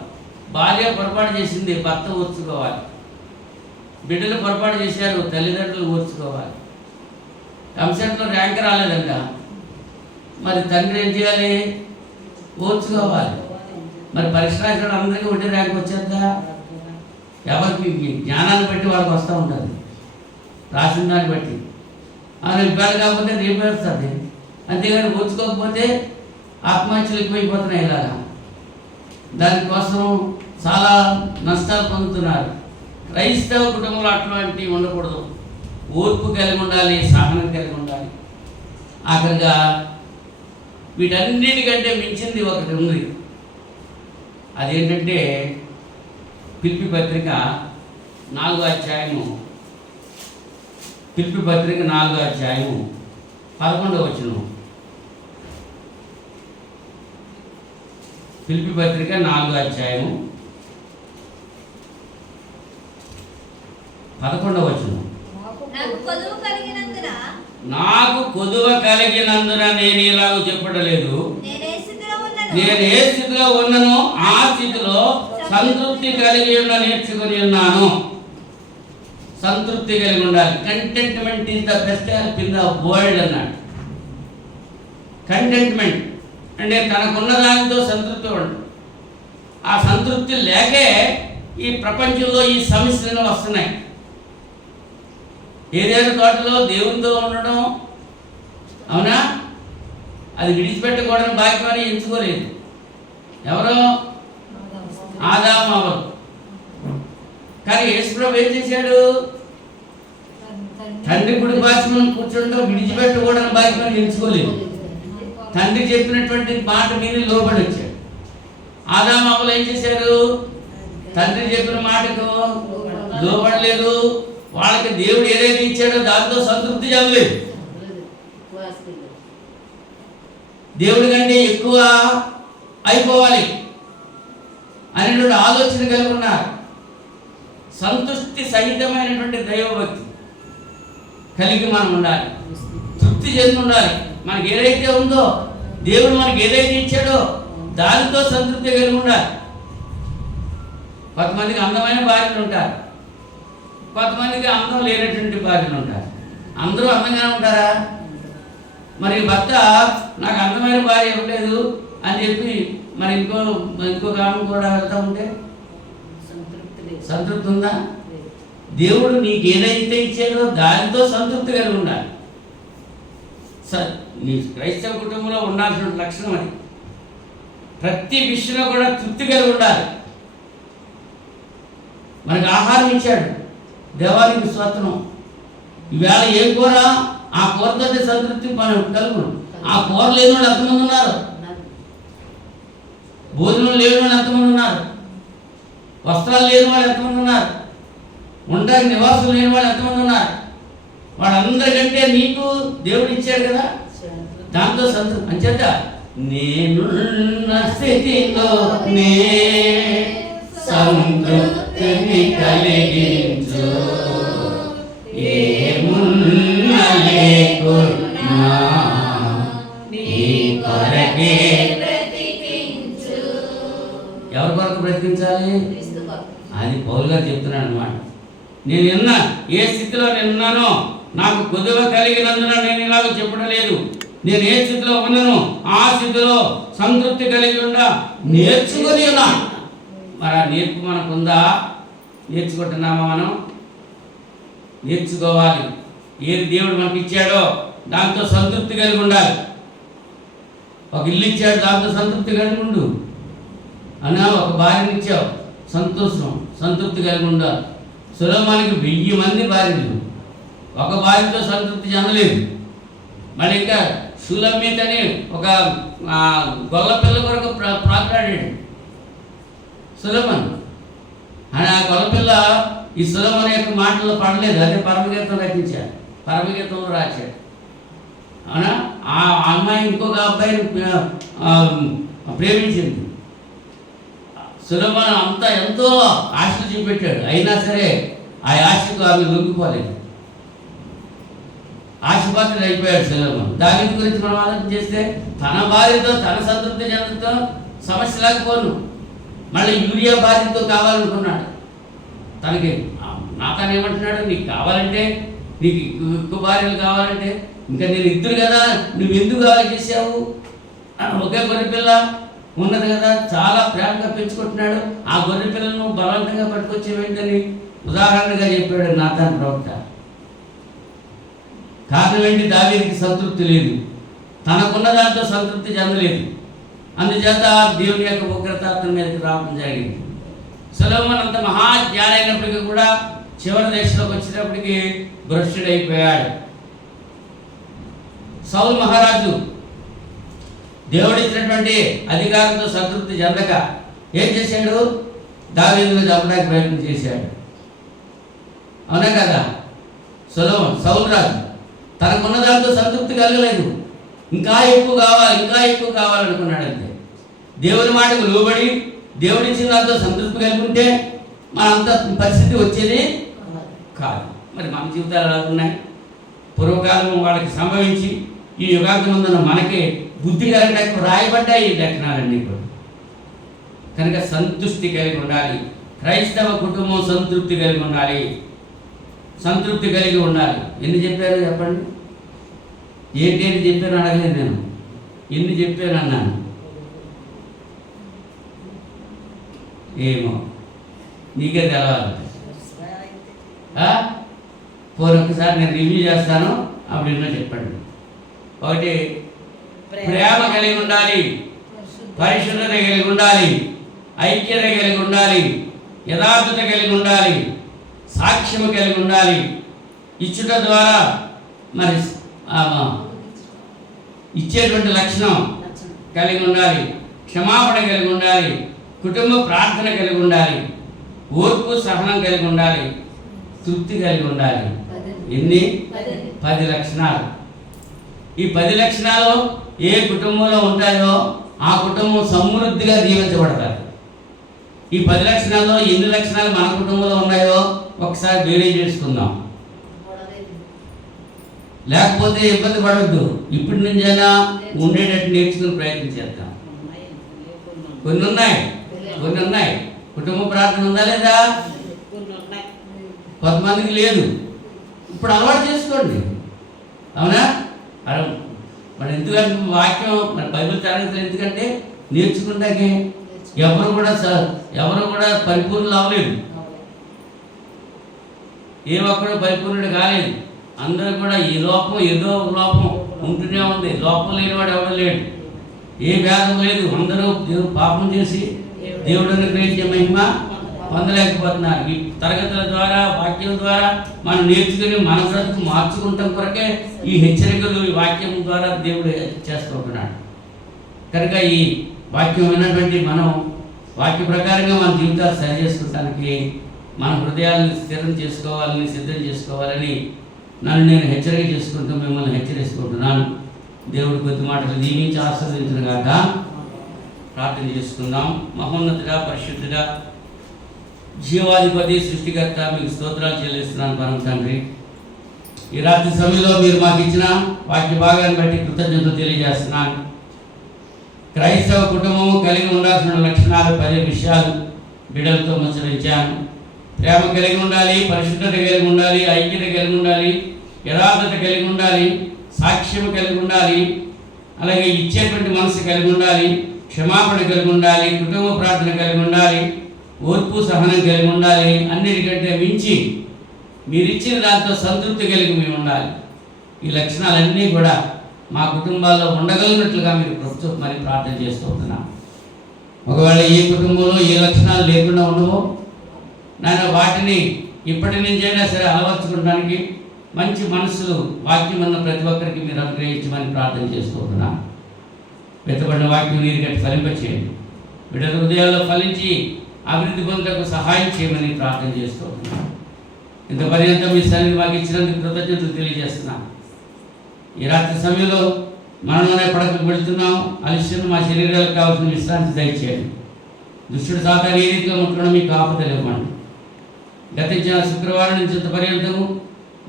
భార్య పొరపాటు చేసింది, భర్త ఓర్చుకోవాలి. బిడ్డలు పొరపాటు చేశారు, తల్లిదండ్రులు ఓర్చుకోవాలి. ఎంసెట్లో ర్యాంక్ రాలేదంట, మరి తండ్రి ఏం చేయాలి? ఓర్చుకోవాలి. మరి పరీక్ష రాసిన అందరికీ ఒకటే ర్యాంక్ వచ్చేద్దా? ఎవరికి మీ జ్ఞానాన్ని బట్టి వాళ్ళకి వస్తూ ఉంటుంది, రాసిన దాన్ని బట్టి. అది ఇబ్బంది కాకపోతే రేపు వస్తుంది. అంతేగాని ఓర్చుకోకపోతే ఆత్మహత్యలు ఎక్కువైపోతున్నాయి. ఇలాగా దానికోసం చాలా నష్టాలు పొందుతున్నారు. క్రైస్తవ కుటుంబంలో అట్లాంటివి ఉండకూడదు. ఓర్పు కలిగి ఉండాలి, సహనం కలిగి ఉండాలి. ఆఖరిగా వీటన్నిటికంటే మించింది ఒకటి ఉంది. అదేంటంటే ఫిలిప్పీ పత్రిక 4వ అధ్యాయము, ఫిలిప్పీ పత్రిక 4వ అధ్యాయము 11వ వచనం. ఫిలిప్పీ పత్రిక 4వ అధ్యాయము 11వ వచనం. నాకు కొదువ కలిగినందున నేను ఇలాగ చెప్పడలేదు, నేను ఏ స్థితిలో ఉన్ననో ఆ స్థితిలో సంతృప్తి కలిగి ఉన్న నేర్చుకుని ఉన్నాను. సంతృప్తి కలిగి ఉండాలి. Contentment is the best help in the world అన్నాడు. కంటెంట్మెంట్ అంటే తనకున్న దానితో సంతృప్తి ఉండదు. ఆ సంతృప్తి లేకే ఈ ప్రపంచంలో ఈ సమస్యలు వస్తున్నాయి. ఏదైనా తోటలో దేవునితో ఉండడం, అవునా, అది విడిచిపెట్టకూడని భాగ్యమని ఎంచుకోలేదు. ఎవరో ఆదాము అవ్వరు. కానీ యేసుప్రభు ఏం చేశాడు? తండ్రి కుడి భాషను కూర్చుంటూ విడిచిపెట్టకూడని భాగ్యమని ఎంచుకోలేదు. తండ్రి చెప్పినటువంటి మాట మీద లోబడి వచ్చాడు. ఆదాము అవ్వలు ఏం చేశారు? తండ్రి చెప్పిన మాటకు లోబడలేదు. వాళ్ళకి దేవుడు ఏదైతే ఇచ్చాడో దాంతో సంతృప్తి చెందలేదు. దేవుడి కంటే ఎక్కువ అయిపోవాలి అనేటువంటి ఆలోచన కలిగి ఉన్నారు. సంతృష్టి సహితమైనటువంటి దైవభక్తి కలిగి మనం ఉండాలి. తృప్తి చెంది ఉండాలి. మనకి ఏదైతే ఉందో, దేవుడు మనకి ఏదైతే ఇచ్చాడో దానితో సంతృప్తి కలిగి ఉండాలి. కొంతమందికి అందమైన భార్యలు ఉంటారు, కొంతమందికి అందం లేనటువంటి భార్యలు ఉంటారు. అందరూ అందంగా ఉంటారా? మరి భర్త నాకు అందమైన భార్య ఇవ్వలేదు అని చెప్పి మరి ఇంకొక ఆమె కూడా వెళ్తూ ఉంటే సంతృప్తి ఉందా? దేవుడు నీకు ఏదైతే ఇచ్చాడో దానితో సంతృప్తి కలిగి ఉండాలి. నీ క్రైస్తవ కుటుంబంలో ఉండాల్సిన లక్షణం అది. ప్రతి విషయంలో కూడా తృప్తి కలిగి ఉండాలి. మనకు ఆహారం ఇచ్చాడు, దేవానికి స్తోత్రం. ఈవేళ ఏం కూర, ఆ కూరతో సంతృప్తి మనం కలుగు. ఆ కూర లేని వాళ్ళు ఎంతమంది ఉన్నారు? భోజనం లేని వాళ్ళు ఎంతమంది ఉన్నారు? వస్త్రాలు లేని వాళ్ళు ఎంతమంది ఉన్నారు? ఉండడానికి నివాసం లేని వాళ్ళు ఎంతమంది ఉన్నారు? వాళ్ళందరికంటే నీకు దేవుడు ఇచ్చాడు కదా, దాంతో సంతృప్తి. అంచేత నేనున్న స్థితిలో నే సంతృప్తి తృప్తిని కలిగించు ఏమున్న లేకున్నా నీ కొరకే బ్రతికించు. ఎవరి కొరకు బ్రతికించాలి? అది పౌలు గారు చెప్తున్నాడు అన్నమాట. నేను ఏ స్థితిలో నేనున్నానో నాకు కొదువ కలిగినందున నేను ఇలాగ చెప్పడం లేదు. నేను ఏ స్థితిలో ఉన్నానో ఆ స్థితిలో సంతృప్తి కలిగి ఉండా నేర్చుకొని ఉన్నా. మరి ఆ నేర్పు మనకుందా? నేర్చుకుంటున్నామా? మనం నేర్చుకోవాలి. ఏది దేవుడు మనకి ఇచ్చాడో దాంతో సంతృప్తి కలిగి ఉండాలి. ఒక ఇల్లు ఇచ్చాడు, దాంతో సంతృప్తి కలిగి ఉండు అన్నా. ఒక భార్యని ఇచ్చావు, సంతోషం, సంతృప్తి కలిగి ఉండాలి. సొలొమోనుకి 1000 మంది భార్యలు, ఒక భార్యతో సంతృప్తి చెందలేదు. మళ్ళీ ఇంకా షూలమ్మీత్ అని ఒక గొల్ల పిల్ల కొరకు ప్రాకాడాడు సొలొమోను. అని ఆ గొల్లపిల్ల ఈ సొలొమోను యొక్క మాటల్లో పడలేదు. అదే పరమగీతం రచించాడు, పరమగీతంలో రాశాడు. అవునా? ఆ అమ్మాయి ఇంకొక అబ్బాయిని ప్రేమించింది. సొలొమోను అంతా ఎంతో ఆశలు చూపెట్టాడు, అయినా సరే ఆ ఆశకు ఆమె లొంగిపోలేదు. ఆశపాత్రుడు అయిపోయాడు సొలొమోను. దావీదు గురించి మనం ఆలోచన చేస్తే తన భార్యతో తన సంతృప్తి చెందుతో సమస్య లేకపోను. మళ్ళీ యూరియా భార్యతో కావాలనుకున్నాడు. తనకి నాతను ఏమంటున్నాడు, నీకు కావాలంటే, నీకు ఎక్కువ భార్యలు కావాలంటే ఇంకా నేను ఇద్దరు కదా, నువ్వు ఎందుకు అలా చేసావు? ఒకే గొర్రెపిల్ల ఉన్నది కదా, చాలా ప్రేమగా పెంచుకుంటున్నాడు. ఆ గొర్రెపిల్లను బలవంతంగా పట్టుకొచ్చేవేంటని ఉదాహరణగా చెప్పాడు నాతాను ప్రవక్త. కారణం ఏంటి? దావీదుకి సంతృప్తి లేదు, తనకున్న దాంతో సంతృప్తి చెందలేదు. అందుచేత దేవుని యొక్క ఉగ్రత అతని మీదకి రావడం జరిగింది. సొలొమోను అంత మహాజ్ఞాని అయినప్పటికీ కూడా చివరి దశలోకి వచ్చేటప్పటికి భ్రష్టుడైపోయాడు. సౌలు మహారాజు దేవుడిచ్చినటువంటి అధికారంతో సంతృప్తి చెందక ఏం చేశాడు? దావీదును చంపడానికి ప్రయత్నం చేశాడు. అవునా కదా? సౌలు రాజు తనకున్న దాంతో సంతృప్తి కలగలేదు, ఇంకా ఎక్కువ కావాలి, ఇంకా ఎక్కువ కావాలనుకున్నాడు. అంతే. దేవుని మాటకు లోబడి దేవుడిచ్చిన దాంతో సంతృప్తి కలిగి ఉంటే మన అంత పరిస్థితి వచ్చేది కాదు. మరి మన జీవితాలు ఎలా ఉన్నాయి? పూర్వకాలం వాళ్ళకి సంభవించి ఈ యుగాంతముందున మనకి బుద్ధి కలిగినట్టు రాయబడ్డాయి ఈ లక్షణాలన్నీ కూడా. కనుక సంతృప్తి కలిగి ఉండాలి. క్రైస్తవ కుటుంబం సంతృప్తి కలిగి ఉండాలి, సంతృప్తి కలిగి ఉండాలి. ఎన్ని చెప్పారు చెప్పండి? ఏంటి చెప్పాను అడగలేదు నేను, ఎన్ని చెప్పాను అన్నాను. ఏమో నీకే తెలవాలి. ఒక్కసారి నేను రివ్యూ చేస్తాను, అప్పుడు ఎన్నో చెప్పండి. ఒకటి, ప్రేమ కలిగి ఉండాలి, పరిశుద్ధత కలిగి ఉండాలి, ఐక్యత కలిగి ఉండాలి, యథార్థత కలిగి ఉండాలి, సాక్ష్యము కలిగి ఉండాలి, ఇచ్చుట ద్వారా మరి ఇచ్చేటువంటి లక్షణం కలిగి ఉండాలి, క్షమాపణ కలిగి ఉండాలి, కుటుంబ ప్రార్థన కలిగి ఉండాలి, ఓర్పు సహనం కలిగి ఉండాలి, తృప్తి కలిగి ఉండాలి. ఎన్ని? 10 లక్షణాలు. ఈ 10 లక్షణాలు ఏ కుటుంబంలో ఉంటాయో ఆ కుటుంబం సమృద్ధిగా దీవించబడతారు. ఈ 10 లక్షణాల్లో ఎన్ని లక్షణాలు మన కుటుంబంలో ఉన్నాయో ఒకసారి వేరే చేసుకుందాం. లేకపోతే ఇబ్బంది పడవద్దు. ఇప్పటి నుంచైనా ఉండేటట్టు నేర్చుకుని ప్రయత్నం చేద్దాం. కొన్ని ఉన్నాయి. కుటుంబ ప్రార్థన ఉందా లేదా? కొంతమందికి లేదు. ఇప్పుడు అలవాటు చేసుకోండి. అవునా? మరి ఎందుకంటే వాక్యం, మరి బైబిల్ తరగతులు ఎందుకంటే నేర్చుకుంటాకే. ఎవరు కూడా పరిపూర్ణులు అవ్వలేదు. ఏ ఒక్కడు పరిపూర్ణుడు కాలేదు. అందరూ కూడా ఈ లోపం, ఏదో లోపం ఉంటూనే ఉంది. లోపం లేనివాడు ఎవడో లేడు. ఏ భేదం లేదు. అందరూ పాపం చేసి దేవుడు అనుగ్రహించే మహిమ పొందలేకపోతున్నారు. ఈ తరగతుల ద్వారా, వాక్యం ద్వారా మనం నేర్చుకుని మన బ్రతుకు మార్చుకుంటాం కొరకే ఈ హెచ్చరికలు ఈ వాక్యం ద్వారా దేవుడు చేస్తూ ఉంటున్నాడు. కనుక ఈ వాక్యం విన్నటువంటి మనం వాక్య ప్రకారంగా మన జీవితాలు సరి చేసుకోవడానికి మన హృదయాలను స్థిరం చేసుకోవాలని, సిద్ధం చేసుకోవాలని నన్ను నేను హెచ్చరిక చేసుకుంటూ మిమ్మల్ని హెచ్చరిస్తుంటున్నాను. దేవుడు కొద్ది మాటలు దీవించి ఆశీర్వదించిన గాక ప్రార్థన చేసుకుందాం. మహోన్నతుడా, పరిశుద్ధుడా, జీవాధిపతి సృష్టికర్త మీకు స్తోత్రాలు చెల్లిస్తున్నాను పరమ తండ్రి. ఈ రాత్రి సమయంలో మీరు మాకు ఇచ్చిన వాక్య భాగాన్ని బట్టి కృతజ్ఞతలు తెలియజేస్తున్నాను. క్రైస్తవ కుటుంబము కలిగి ఉండాల్సిన లక్షణాలు 10 విషయాలు బిడ్డలతో ముచ్చరించాను. ప్రేమ కలిగి ఉండాలి, పరిశుద్ధత కలిగి ఉండాలి, ఐక్యత కలిగి ఉండాలి, యథార్థత కలిగి ఉండాలి, సాక్ష్యం కలిగి ఉండాలి, అలాగే ఇచ్చేటువంటి మనసు కలిగి ఉండాలి, క్షమాపణ కలిగి ఉండాలి, కుటుంబ ప్రార్థన కలిగి ఉండాలి, ఓర్పు సహనం కలిగి ఉండాలి, అన్నిటికంటే మించి మీరు ఇచ్చిన దాంతో సంతృప్తి కలిగి మేము ఉండాలి. ఈ లక్షణాలన్నీ కూడా మా కుటుంబాల్లో ఉండగలిగినట్లుగా మీరు ప్రభుత్వం మరి ప్రార్థన చేస్తూ ఉంటున్నాం. ఒకవేళ ఈ కుటుంబంలో ఏ లక్షణాలు లేకుండా ఉండవో నాయన వాటిని ఇప్పటి నుంచైనా సరే అలవర్చుకోవడానికి మంచి మనసులు వాక్యం ఉన్న ప్రతి ఒక్కరికి మీరు అనుగ్రహించమని ప్రార్థన చేస్తూ ఉంటున్నాం. వెతబడిన వాక్యం నీరు గట్టి ఫలింపచేయండి. బిడ్డల హృదయాల్లో ఫలించి అభివృద్ధి పొందటకు సహాయం చేయమని ప్రార్థన చేస్తూ ఉంటున్నాం. ఇంత పర్యంతం మీ సన్నిధి మాకు ఇచ్చినందుకు కృతజ్ఞతలు తెలియజేస్తున్నాం. ఈ రాత్రి సమయంలో మనలోనే పడకకు వెళుతున్నాం. అలిసిన మా శరీరాలకు కావాల్సిన విశ్రాంతి దయచేయండి. దుష్టుడు సాతాను ఏ రీతిగా ముట్టడం మీకు ఆపదలు ఇవ్వండి. గతించిన శుక్రవారం నుంచి ఇంత పర్యంతము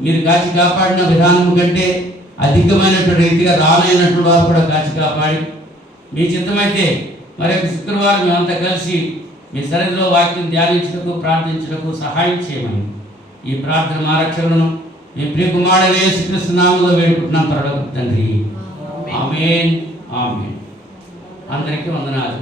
మీరు కాచి కాపాడిన విధానం కంటే అధికమైనటువంటి రీతిగా రానైనటువంటి వారు కూడా కాచి కాపాడి మీ చిత్తమైతే మరొక శుక్రవారం మేమంతా కలిసి మీ సన్నిధిలో వాక్యం ధ్యానించటకు ప్రార్థించటకు సహాయం చేయమని ఈ ప్రార్థన మా రక్షకులను మీ ప్రియ కుమారుడైన యేసుక్రీస్తు నామములో వేడుకుంటున్నాం పరలోకపు తండ్రి. ఆమేన్ ఆమేన్. అందరికీ వందనాలు.